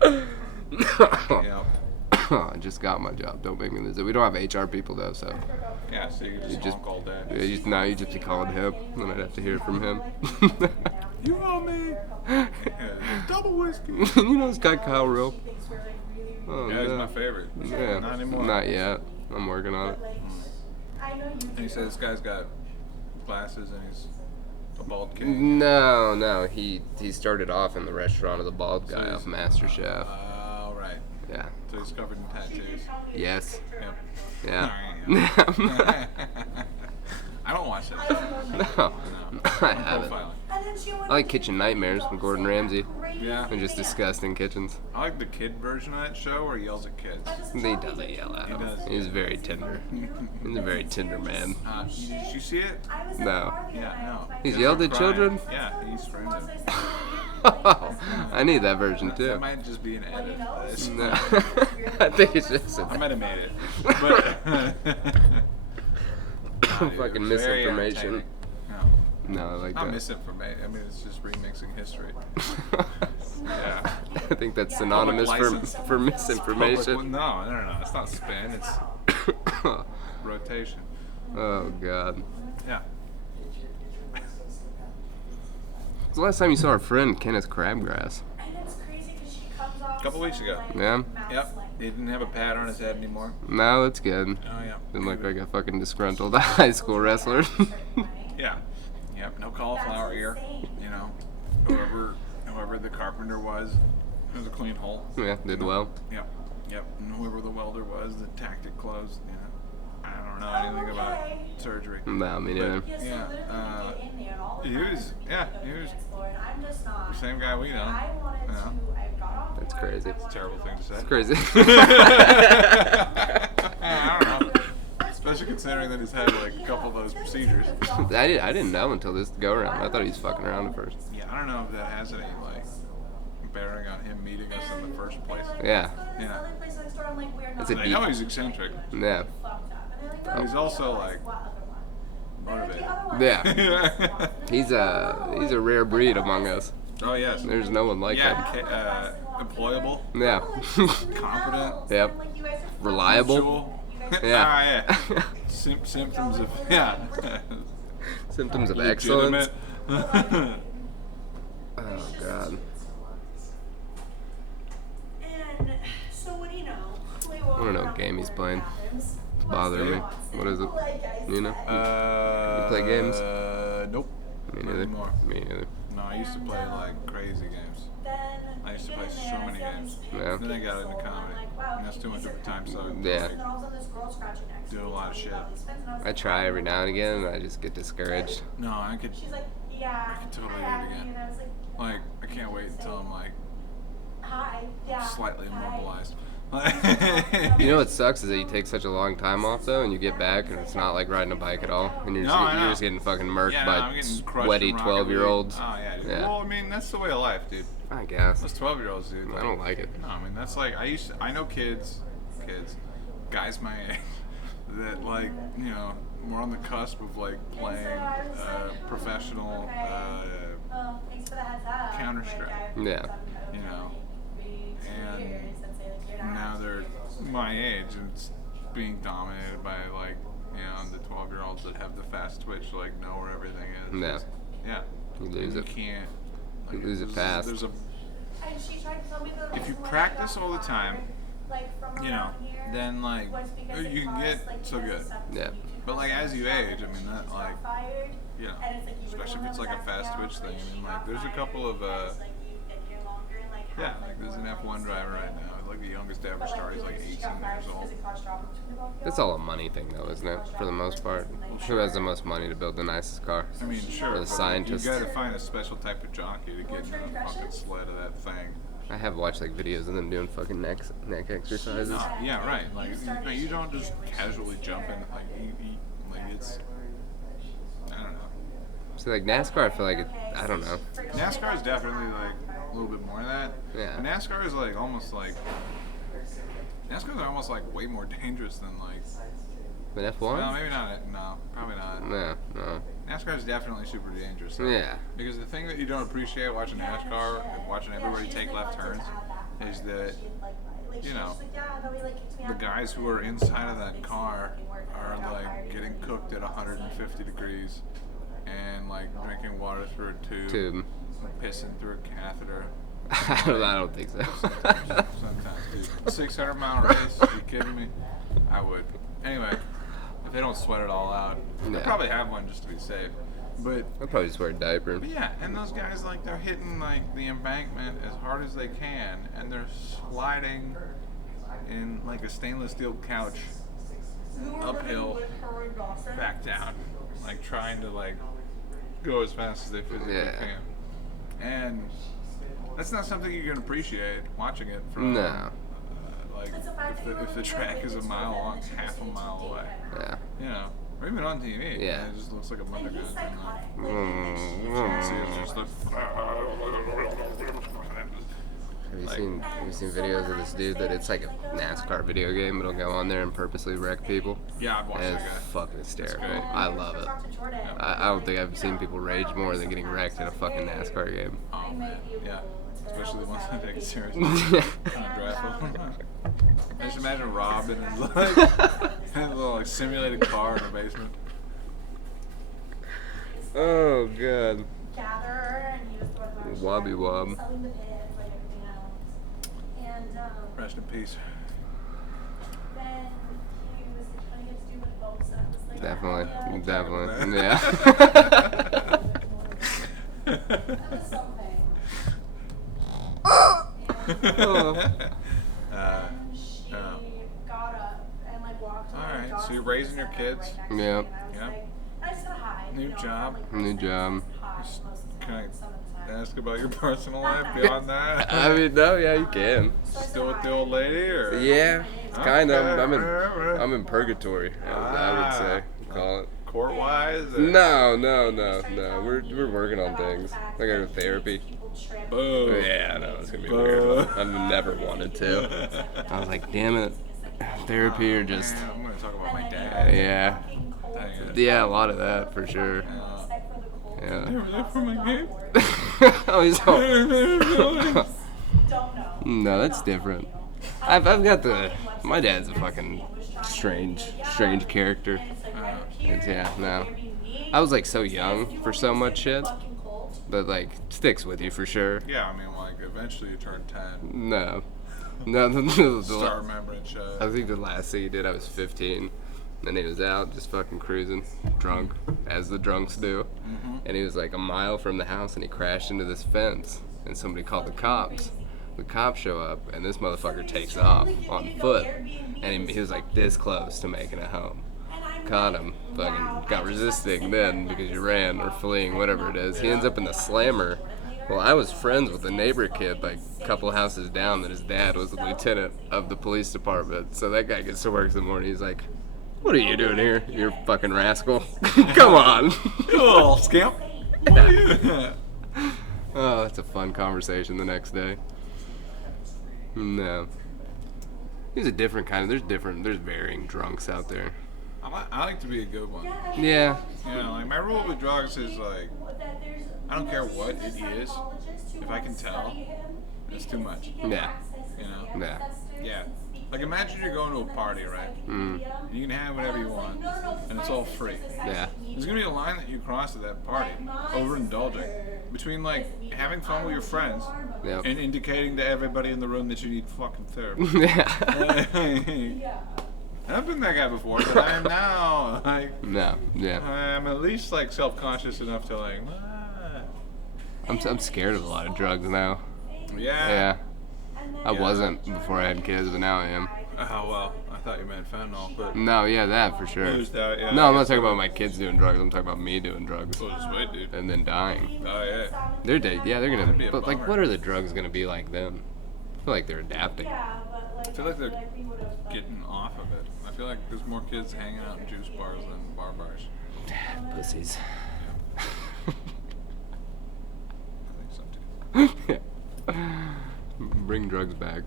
Yep. I just got my job. Don't make me lose it. We don't have HR people though, so Yeah, so you can just just- honk all day. yeah, you just be calling him, and I'd have to hear from him. You owe me. Yeah, double whiskey. You know this guy Kyle Rill? Oh, Yeah, he's no. my favorite. Yeah, Not anymore. not yet. I'm working on it. And he said this guy's got glasses and he's a bald kid. No, he started off in the restaurant of the bald guy So off he's- Master Chef. Oh, right. Yeah. So he's covered in tattoos. Yes. Yep. Yeah. Alright, I don't watch that. No, I haven't. Profiling. I like Kitchen Nightmares from Gordon Ramsay. Yeah. They're just disgusting kitchens. I like the kid version of that show where he yells at kids. He doesn't yell at He him. does. He's very tender. He's a very tender man. Did you see it? No. Yeah, no. He's Kids yelled were at crying. children? Yeah, he screamed at them. I need that version That too. might just be an edit of this. No. I think it's just I a might have made it. But Nah, dude, it fucking was very misinformation. entertaining. No, No, I like not that. misinformation. I mean, it's just remixing history. Yeah. I think that's synonymous license. for misinformation. Public- no. It's not spin. It's rotation. Oh god. Yeah. When's the last time you saw our friend Kenneth Crabgrass? A couple weeks ago. Yeah? Yep. He didn't have a pad on his head anymore. No, that's good. Oh yeah. Didn't look like a fucking disgruntled high school wrestler. Yeah. Yep. No cauliflower ear. You know, whoever the carpenter was, it was a clean hole. Yeah, did well. Yep. And whoever the welder was, the tactic closed. You know, I don't know anything about surgery. No, me neither. Yeah. He was the same guy we know. You know, That's crazy. it's a terrible thing to say. It's crazy. I don't know. Especially considering that he's had like a couple of those procedures. I didn't know until this go around. I thought he was fucking around at first. Yeah, I don't know if that has any like bearing on him meeting us in the first place. Yeah. Yeah. It's a I deep. know he's eccentric. Yeah. But he's also like motivated. Yeah. He's a rare breed among us. Oh yes. There's no one like him. Yeah. Employable. Yeah. Competent. Yep. Reliable. Punctual. Yeah. Yeah. Symptoms of Symptoms of excellence. legitimate. Oh god. I don't know what game he's playing. It's bothering me. What is it? You know? You play games? Nope. Me Not neither. anymore. Me neither. No, I used to play like crazy games. I used to play so many games. Yeah. Then I got into comedy. And that's too much of a time suck. Yeah. Do a lot of shit. I try every now and again, and I just get discouraged. No, I could I totally do it again. Like, I can't wait until I'm like slightly immobilized. You know what sucks is that you take such a long time off though, and you get back, and it's not like riding a bike at all, and you're just, No, I you're know. just getting fucking murked Yeah, no, I'm by getting crushed sweaty in Rocket League. 12-year-olds. Oh yeah, dude. Yeah. Well, I mean, that's the way of life, dude. I guess. Those 12-year-olds, dude. I don't like it. No, I mean that's like I know kids, guys my age, that like we're on the cusp of like playing professional Strike. Yeah. You know, and now they're my age and it's being dominated by like, you know, the 12-year-olds that have the fast twitch, like know where everything is. Yeah. Yeah. You lose You it. can't. Like, You lose it fast. There's a. And she tried to tell me the If you reason why she practice got all the fired, time, like, from you know, around here, then like was because it you can caused, get like, so you know, good. stuff Yeah. to YouTube But like as you customers, age, I mean that she got like, fired, you know, and it's like you were the especially one if it's that like a was fast acting twitch out, thing. I she mean got like there's a fired couple of because, like, you've been here longer and, like, yeah, have, like there's an more F1 money driver right stable. now. Like the youngest to ever But, like, start, he's like she 18 got fired years because old. it caused drama between both of It's y'all. all a money thing, though, isn't it? For the most part. Who sure. has the most money to build the nicest car? I mean, sure, Or the but scientists. you gotta find a special type of jockey to get in the fucking sled of that thing. I have watched like videos of them doing fucking neck exercises. Yeah, right. Like you don't just casually jump in. Like it's. I don't know. See, like NASCAR, I feel like I don't know. NASCAR is definitely like a little bit more of that. Yeah. But NASCAR is like almost like. NASCAR is almost like way more dangerous than like. But No, F1? maybe not. No, probably not. No. NASCAR is definitely super dangerous. Though. Yeah. Because the thing that you don't appreciate watching NASCAR and watching everybody take left turns is that, you know, the guys who are inside of that car are like getting cooked at 150 degrees and like drinking water through a tube. Pissing through a catheter. I don't think so. Sometimes, dude. 600-mile race? Are you kidding me? I would. Anyway, if they don't sweat it all out, they Yeah. probably have one just to be safe. But I'll probably just wear a diaper. yeah, and those guys like they're hitting like the embankment as hard as they can, and they're sliding in like a stainless steel couch uphill, back down, like trying to like go as fast as they physically Yeah. can. And that's not something you can appreciate watching it from. No. Like if the track is a mile long, half a mile away, Yeah. you know, or even on TV, Yeah. it just looks like a bunch of And he's guys. psychotic. See, it's just like, Have you seen videos of this dude that it's like a NASCAR video game? It'll go on there and purposely wreck people. yeah, I've watched And that it's guy. fucking hysterical. great. I love it. I don't think I've seen people rage more than getting wrecked in a fucking NASCAR game. Oh man, yeah, especially the ones that take it seriously. Kind of dreadful. I just imagine Rob in his like, in his little like simulated car in the basement. Oh god. Gatherer, and he was throwing the Wobby wob. selling the pits, like everything else. And Rest in peace. then he was trying to get to do with boats, and I was like, Definitely. yeah. Yeah. That was something. And she got up and like walked All over right, to John's so you're raising your and kids? right next to me, Yeah. and I was Yeah. like, I just said hi. New you know, job. friendly New person, job. just hi Just- most of the can I time, some of the time. Ask about your personal life Not that. beyond that. I mean, no, yeah, you can. So I said Still with hi. the old lady, or? Yeah, it's kind of. Okay. I'm in purgatory, I would say. Call it. Court-wise? Or? No. We're working on things. I go to therapy. Boo. Yeah, no, it's gonna be Boo. weird. I've never wanted to. I was like, damn it, therapy or just. Man, I'm gonna talk about my dad. Yeah. Dang it. Yeah, a lot of that for sure. Yeah. Remember that from my game? Oh, he's all. Don't know. No, that's different. I've got the. My dad's a fucking strange character. Yeah, no. I was like so young for so much shit, but like sticks with you for sure. Yeah, I mean, like, eventually you turn 10. No, Start remembering shit. I think the last thing he did, I was 15, and he was out just fucking cruising, drunk, as the drunks do. And he was like a mile from the house, and he crashed into this fence, and somebody called the cops. The cops show up, and this motherfucker takes off on foot, and he was like this close to making it home. Caught him, fucking got resisting then because you ran or fleeing, whatever it is. He ends up in the slammer. Well, I was friends with a neighbor kid, like a couple houses down, that his dad was the lieutenant of the police department. So that guy gets to work in the morning. He's like, "What are you doing here, you fucking rascal? Come on!" You little scamp. Oh, that's a fun conversation the next day. No. He's a different kind of. There's varying drunks out there. I I like to be a good one. Yeah. You know, like my rule with drugs is like, I don't care what it is. If I can tell, it's too much. Yeah. You know? Yeah. Yeah. Like imagine you're going to a party, right? Mm. You can have whatever you want, and it's all free. Yeah. There's gonna be a line that you cross at that party, overindulging, between like having fun with your friends Yep. and indicating to everybody in the room that you need fucking therapy. Yeah. I've been that guy before, but I am now like No. Yeah. I'm at least like self-conscious enough to like. I'm scared of a lot of drugs now. Yeah. Yeah. I wasn't before I had kids, but now I am. Oh well, I thought you meant fentanyl, but No, yeah, that for sure. Who's that? Yeah, No, I'm not talking about my kids doing drugs. I'm talking about me doing drugs Oh, sweet, dude. and then dying. Oh yeah. They're dead. Yeah, they're That'd gonna. be a But like, bummer. what are the drugs gonna be like then? I feel like they're adapting. I feel like they're getting off of it. I feel like there's more kids hanging out in juice bars than bar bars. Pussies. I think so too. Bring drugs back.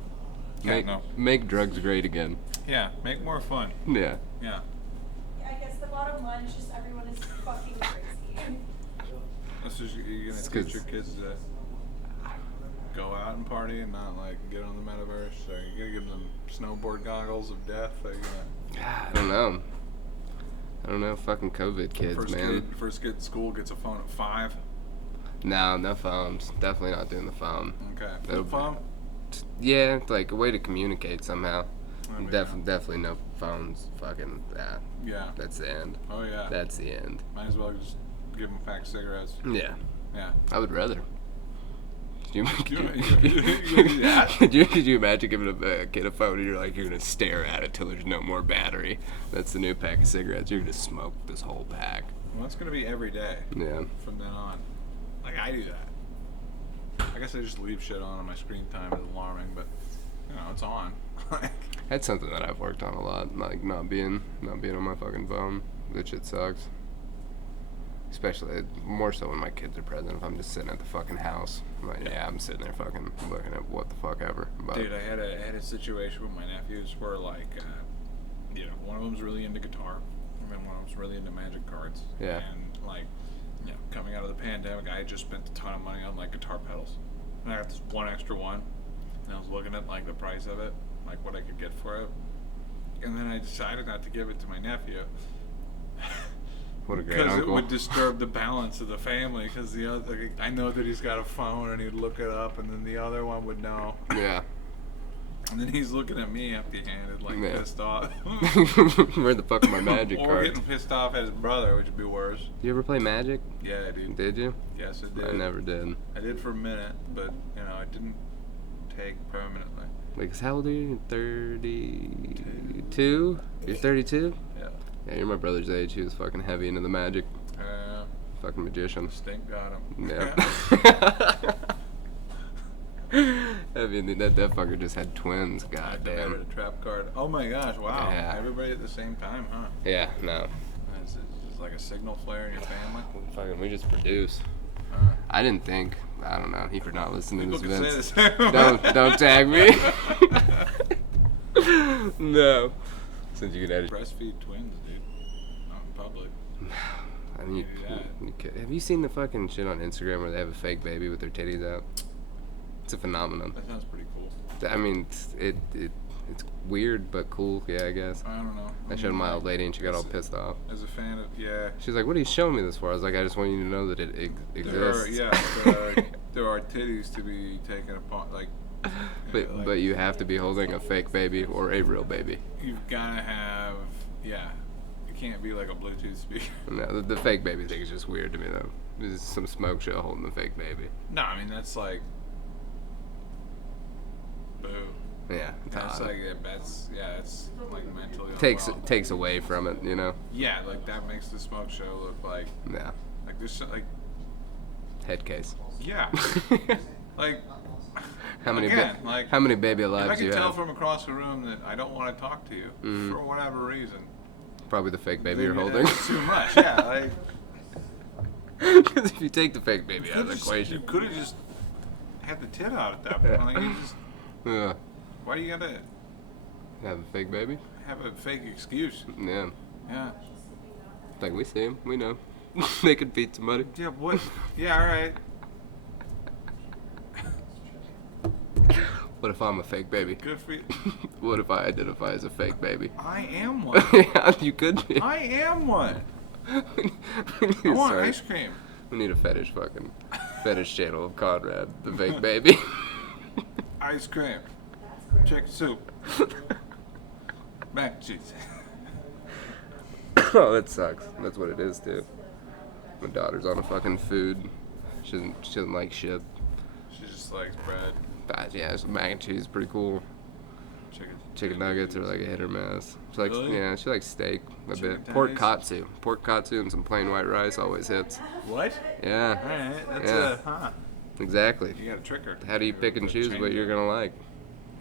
Yeah, Make no. make drugs great again. Yeah, make more fun. Yeah. Yeah. I guess the bottom line is just everyone is fucking crazy. That's just you're It's gonna 'cause- teach your kids to go out and party and not like get on the metaverse. Or you gotta give them snowboard goggles of death. They're gonna I don't know. I don't know. Fucking COVID kids, man. First kid at school gets a phone at 5. No, no phones. Definitely not doing the phone. Okay. That'll Flip be- phone. Yeah, it's like a way to communicate somehow. I mean, Definitely no phones. Fucking that. Yeah. That's the end. Oh yeah. That's the end. Might as well just give them pack cigarettes. Yeah, Yeah. I would rather. Could you, Yeah. could you imagine giving a kid a phone and you're like, you're gonna stare at it till there's no more battery? That's the new pack of cigarettes. You're gonna smoke this whole pack. Well, it's gonna be every day Yeah. from then on. Like I do that. I guess I just leave shit on my screen time. It's alarming, but you know it's on. That's something that I've worked on a lot, like not being on my fucking phone. That shit sucks. Especially more so when my kids are present. If I'm just sitting at the fucking house, I'm like, yeah, I'm sitting there fucking looking at what the fuck ever. But Dude, I had a situation with my nephews where like, you know, one of them's really into guitar, and then one of them's really into magic cards. Yeah. And like, you know, coming out of the pandemic, I had just spent a ton of money on like guitar pedals, and I got this one extra one, and I was looking at like the price of it, like what I could get for it, and then I decided not to give it to my nephew. what a great Because it uncle. would disturb the balance of the family. Because the other, I know that he's got a phone and he'd look it up, and then the other one would know. Yeah. And then he's looking at me empty-handed, like Yeah. pissed off. Where the fuck are my magic or cards? getting pissed off at his brother, which would be worse. You ever play Magic? Yeah, dude. Did you? Yes, I did. I never did. I did for a minute, but you know, I didn't take permanently. Wait, 'cause how old are you? 32? You're 32? Yeah. Yeah, you're my brother's age. He was fucking heavy into the Magic. Fucking magician. Stink got him. Yeah. I mean, that fucker just had twins. I God had damn. a trap card. Oh my gosh! Wow. Yeah. Everybody at the same time, huh? Yeah, no. It's just like a signal flare in your family. Fucking, we just produce. Huh. I didn't think. I don't know. He for not listening to People this, can Vince. say the same. Don't tag me. No. Since you can edit. Breastfeed twins, dude. Not in public. I mean, have you seen the fucking shit on Instagram where they have a fake baby with their titties out? It's a phenomenon. That sounds pretty cool. I mean, it's weird but cool. Yeah, I guess. I don't know. I showed my old lady and she got all as a- pissed off. As a fan of, yeah. She's like, "What are you showing me this for?" I was like, "I just want you to know that it exists." There are titties to be taken apart. Like, But you have to be holding a fake baby or a real baby. you've gotta have, yeah. It can't be like a Bluetooth speaker. No, the fake baby thing is just weird to me though. There's some smoke show holding the fake baby. No, I mean that's like, boo. Yeah, it's That's odd. like it's like mentally unwell. takes away from it, you know. Yeah, like that makes the smoke show look like Yeah, this like head case. yeah, like How many again, like how many baby if I lives can you tell have? from across the room that I don't want to talk to you for whatever reason. Probably the fake baby then you're holding. it's too much. Yeah, like Because if you take the fake baby out of the you equation, could have just had the tit out at that point. Like, you just, yeah, why do you gotta have a fake baby. have a fake excuse? Yeah, Yeah. Like, we see them. We know. They could beat somebody. Yeah, what? Yeah, alright. What if I'm a fake baby? Good for you. What if I identify as a fake baby? I am one. Yeah, you could be. I am one. We need I to want start- ice cream. We need a fetish channel of Conrad, the fake baby. Ice cream. Chicken soup. Mac and cheese. Oh, that sucks. That's what it is, too. My daughter's on a fucking food. She doesn't like shit. She just likes bread. But yeah, so mac and cheese is pretty cool. Chicken nuggets are like a hit or miss. She likes, Really? yeah, she likes steak a Chicken bit. Pork thighs? katsu and some plain white rice always hits. What? Yeah, Alright, that's Yeah. You exactly. gotta trick her. How do you pick and choose what you're gonna like?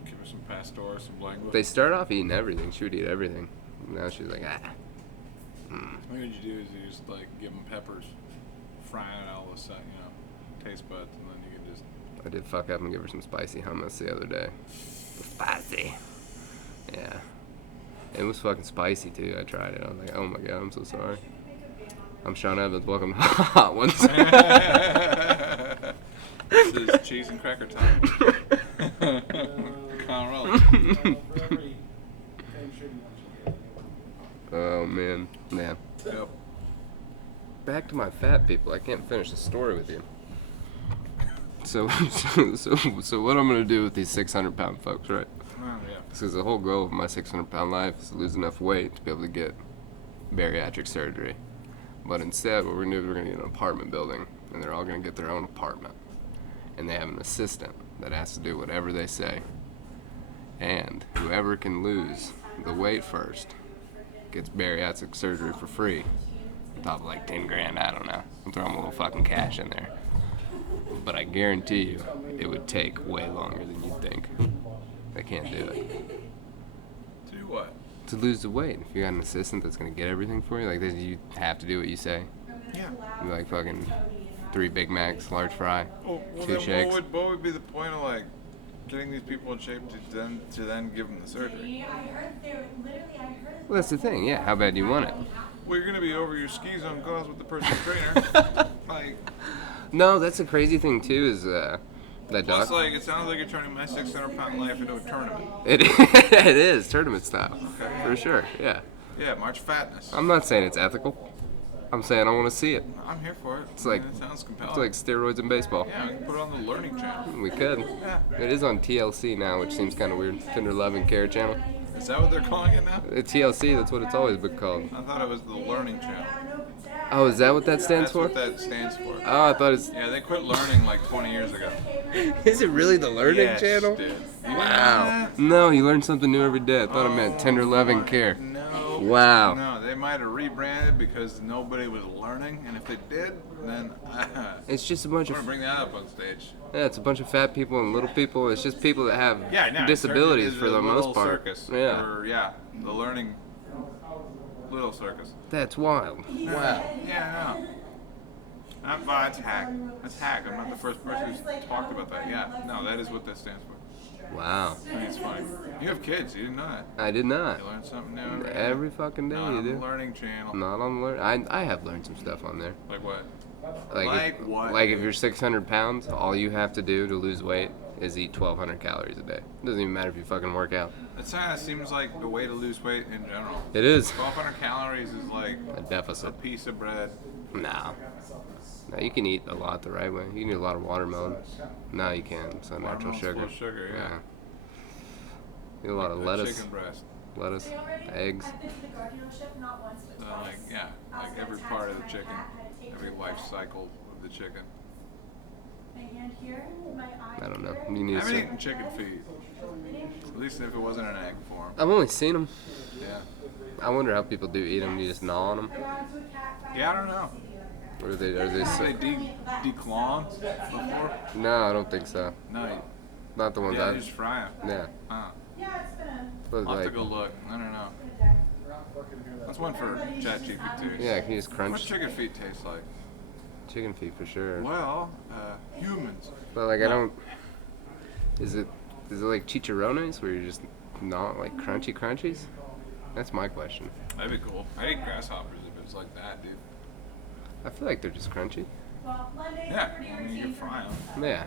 Give her some pastor, some lengua. They start off eating everything. She would eat everything. Now she's like, ah. What you do is you just like give them peppers, fry it all the side, taste buds, and then you can just. I did fuck up and give her some spicy hummus the other day. Spicy. Yeah. It was fucking spicy too. I tried it. I was like, oh my god, I'm so sorry. I'm Sean Evans. Welcome to Hot Ones. This is cheese and cracker time. Colorado. Oh man. Yeah. Yep. Back to my fat people. I can't finish the story with you. So what I'm gonna do with these 600-pound folks, right? Oh, yeah. Because the whole goal of my 600-pound life is to lose enough weight to be able to get bariatric surgery. But instead, what we're gonna do is we're gonna get an apartment building, and they're all gonna get their own apartment, and they have an assistant that has to do whatever they say. And whoever can lose the weight first gets bariatric surgery for free. On top of like 10 grand, I don't know. I'm throwing a little fucking cash in there. But I guarantee you, it would take way longer than you'd think. They can't do it. Do what? To lose the weight, if you got an assistant that's gonna get everything for you, like you have to do what you say. Yeah. You like fucking 3 Big Macs, large fry, Well, 2 then shakes. what would be the point of like getting these people in shape to then give them the surgery? Well, that's the thing. Yeah, how bad do you want it? Well, you're gonna be over your skis on cause with the personal trainer. Like, No, that's the crazy thing too. Is that plus, doc? like, it sounds like you're turning my 600-pound life into a tournament. It is tournament style, for sure. Yeah. Yeah, March Fatness. I'm not saying it's ethical. I'm saying I want to see it. I'm here for it. It's like- it sounds compelling. It's like steroids in baseball. Yeah, we can put it on the Learning Channel. We could. Yeah. It is on TLC now, which seems kind of weird. Tender Love and Care channel. Is that what they're calling it now? It's TLC. That's what it's always been called. I thought it was the Learning Channel. Oh, is that what that stands That's for? what that stands for. Oh, I thought it's. Yeah, they quit learning like 20 years ago. Is it really the Learning Yes, Channel? dude. You didn't Wow. know that? No, you learn something new every day. I thought it meant Tender Love and Care. No. Wow. No, they might have rebranded because nobody was learning, and if they did, then It's just a bunch I'm gonna of. bring that up on stage. Yeah, it's a bunch of fat people and little people. It's just people that have Yeah, no, disabilities for the most part. Circus, Yeah. Or, yeah, the learning little circus. That's wild. Wow. Yeah, no. That's hack. That's hack. I'm not the first person who's talked about that. Yeah, no, that is what that stands for. Wow. I think it's funny. You have kids. You didn't know that. I did not. You learn something new Every fucking day Not you on the do. Learning Channel. Not on the I have learned some stuff on there. Like what? Like What? Like if you're 600 pounds, all you have to do to lose weight is eat 1,200 calories a day. It doesn't even matter if you fucking work out. It kind of seems like the way to lose weight in general. It is 1,200 calories is like a a deficit. piece of bread. No. No, you can eat a lot the right way. You can eat a lot of watermelon. No, you can't. It's not natural Watermelon's sugar. full of sugar, yeah. Eat a lot of The lettuce, Chicken breast. lettuce, eggs. I've been to the car dealership not once but So twice. like, yeah, I was like gonna every tax part of the my chicken, cat, had to take every her life away. cycle of the chicken. My hand here, my eye I don't know. here. You need I to haven't see. eaten chicken feet, at least if it wasn't an egg form. I've only seen them. Yeah. I wonder how people do eat them. You just gnaw on them, I got into a cat fight. Yeah, I don't know. or are they? Did So, they declaw before? no, I don't think so. No. Not the ones Yeah, I. you just fry them. Yeah. Huh. Yeah, it's been a But I'll have to like, go look. I don't know. That's one for ChatGPT. yeah, can you just What crunch chicken feet taste like? chicken feet for sure. Well, humans. But like, I No. don't. Is it like chicharrones where you're just not like crunchy crunchies? That's my question. That'd be cool. I eat grasshoppers if it was like that, dude. I feel like they're just crunchy. Well, Mondays Yeah, are pretty I mean, you routine can for fry me. 'em. Yeah.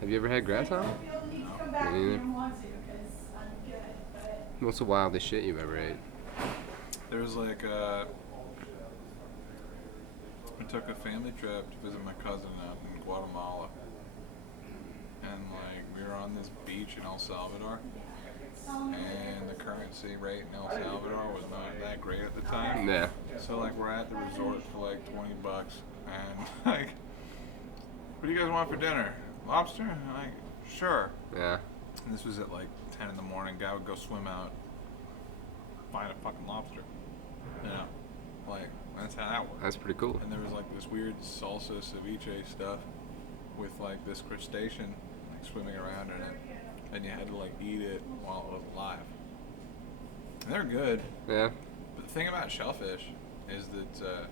Have you ever had grasshopper? You don't need to come back if Me you neither. don't want to, because I'm good. But What's the wildest shit you've ever ate? There was like we took a family trip to visit my cousin out in Guatemala, and like we were on this beach in El Salvador, and the currency rate in El Salvador was not that great at the time. Yeah. So like we're at the resort for like $20, and like, what do you guys want for dinner? Lobster? I'm like, sure. Yeah. And this was at like 10 in the morning. Guy would go swim out, find a fucking lobster. Yeah, like that's how that worked. That's pretty cool. And there was like this weird salsa ceviche stuff with like this crustacean like swimming around in it, and you had to like eat it while it was alive. And they're good, Yeah. but the thing about shellfish is that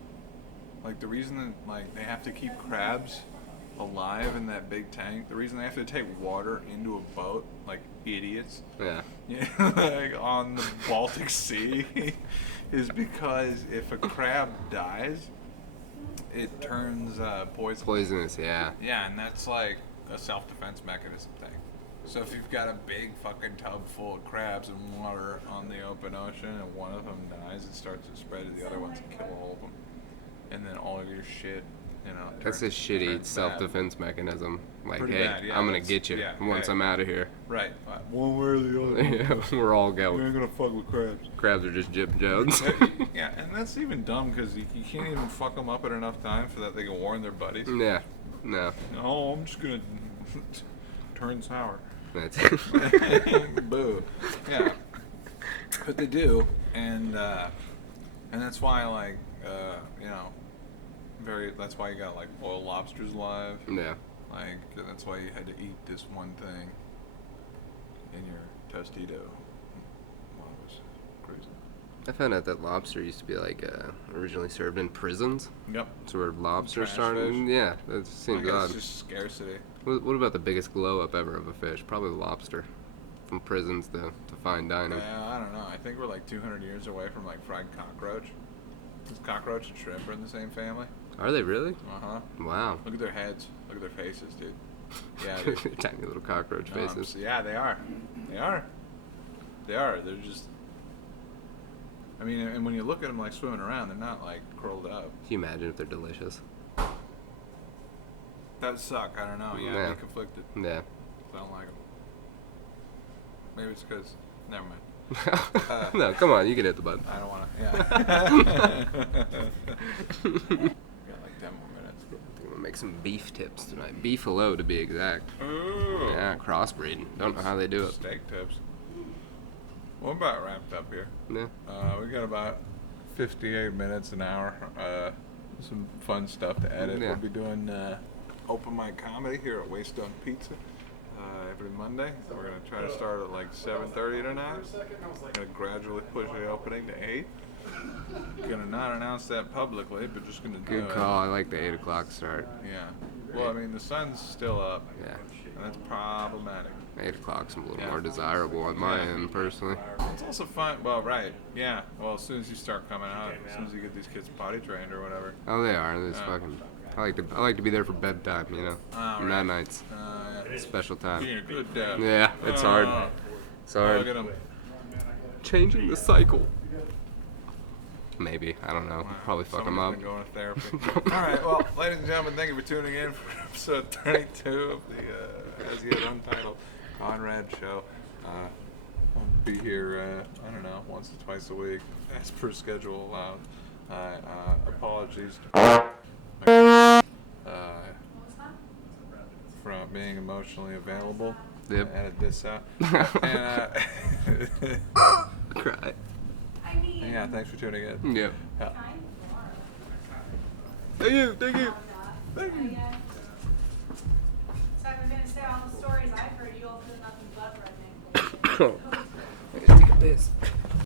like the reason that like they have to keep crabs alive in that big tank, the reason they have to take water into a boat like idiots, Yeah. yeah, like on the Baltic Sea, is because if a crab dies, it turns poison. Poisonous, yeah. Yeah, and that's like a self-defense mechanism thing. So if you've got a big fucking tub full of crabs and water on the open ocean and one of them dies, it starts to spread to the other ones and kill all of them. And then all of your shit, you know. That's a turns shitty bad. self-defense mechanism. Like, Pretty hey, bad, yeah, I'm gonna that's- get you yeah, once hey. I'm out of here. Right. One way or the other. Yeah, we're all You ain't going. gonna fuck with crabs. Crabs are just Jim Jones. Yeah, and that's even dumb because you can't even fuck them up at enough time so that they can warn their buddies. Yeah. No. No, I'm just gonna turn sour. That's Boo. Yeah. But they do, and that's why like you know, that's why you got like boiled lobsters alive. yeah. Like that's why you had to eat this one thing in your Tostito. Well, it was crazy. I found out that lobster used to be like originally served in prisons. Yep. So where lobster Trash started. fish. Yeah, that I seems guess odd. it's just scarcity. What about the biggest glow up ever of a fish? Probably lobster. From prisons to fine dining. I don't know. I think we're like 200 years away from like fried cockroach. Because cockroach and shrimp are in the same family. Are they really? Uh-huh. Wow. Look at their heads. Look at their faces, dude. Yeah, dude. Tiny little cockroach No, faces. yeah, they are. They are. They are. They're just... I mean, and when you look at them like swimming around, they're not like curled up. Can you imagine if they're delicious? That would suck. I don't know. Yeah, Yeah. I'd be conflicted. Yeah. I don't like them. Maybe it's because... Never mind. No, come on, you can hit the button. I don't want to. Yeah. Got like 10 more minutes. I'm gonna make some beef tips tonight. Beefalo to be exact. Ooh. Yeah, crossbreeding. Don't know how they do it. Steak tips. Well, we're about wrapped up here. Yeah. We got about 58 minutes, an hour. Some fun stuff to edit. Yeah. We'll be doing open mic comedy here at Waystone Pizza every Monday. We're gonna try to start at like 7:30 tonight. Gonna gradually push the opening to 8. Gonna not announce that publicly, but just gonna do Good it. call. I like the 8 o'clock start. Yeah. Well, I mean, the sun's still up, Yeah. and that's problematic. 8 o'clock's a little Yeah. more desirable on my Yeah. end, personally. It's also fun. Well, right. Yeah. Well, as soon as you start coming out, as soon as you get these kids potty trained or whatever. Oh, they are. It's Yeah. fucking. I like to be there for bedtime, you know. Oh, Night right. nights. Special time. Being a good dad. Yeah, it's hard. It's hard. Look at him. Changing the cycle. Maybe. I don't know. Probably fuck them up. Somebody's been going to therapy. All right. Well, ladies and gentlemen, thank you for tuning in for episode 32 of the As Yet Untitled Conrad Show. I'll be here, I don't know, once or twice a week, as per schedule allowed. Apologies to for not being emotionally available. Yep. Edit this out. And, Cry. I mean, yeah, thanks for tuning in. Yep. Yeah. kind of Thank you. Thank you. Thank you. So I'm going to say all the stories I've heard, you all do nothing but redneck bullshit. I gotta take a piss.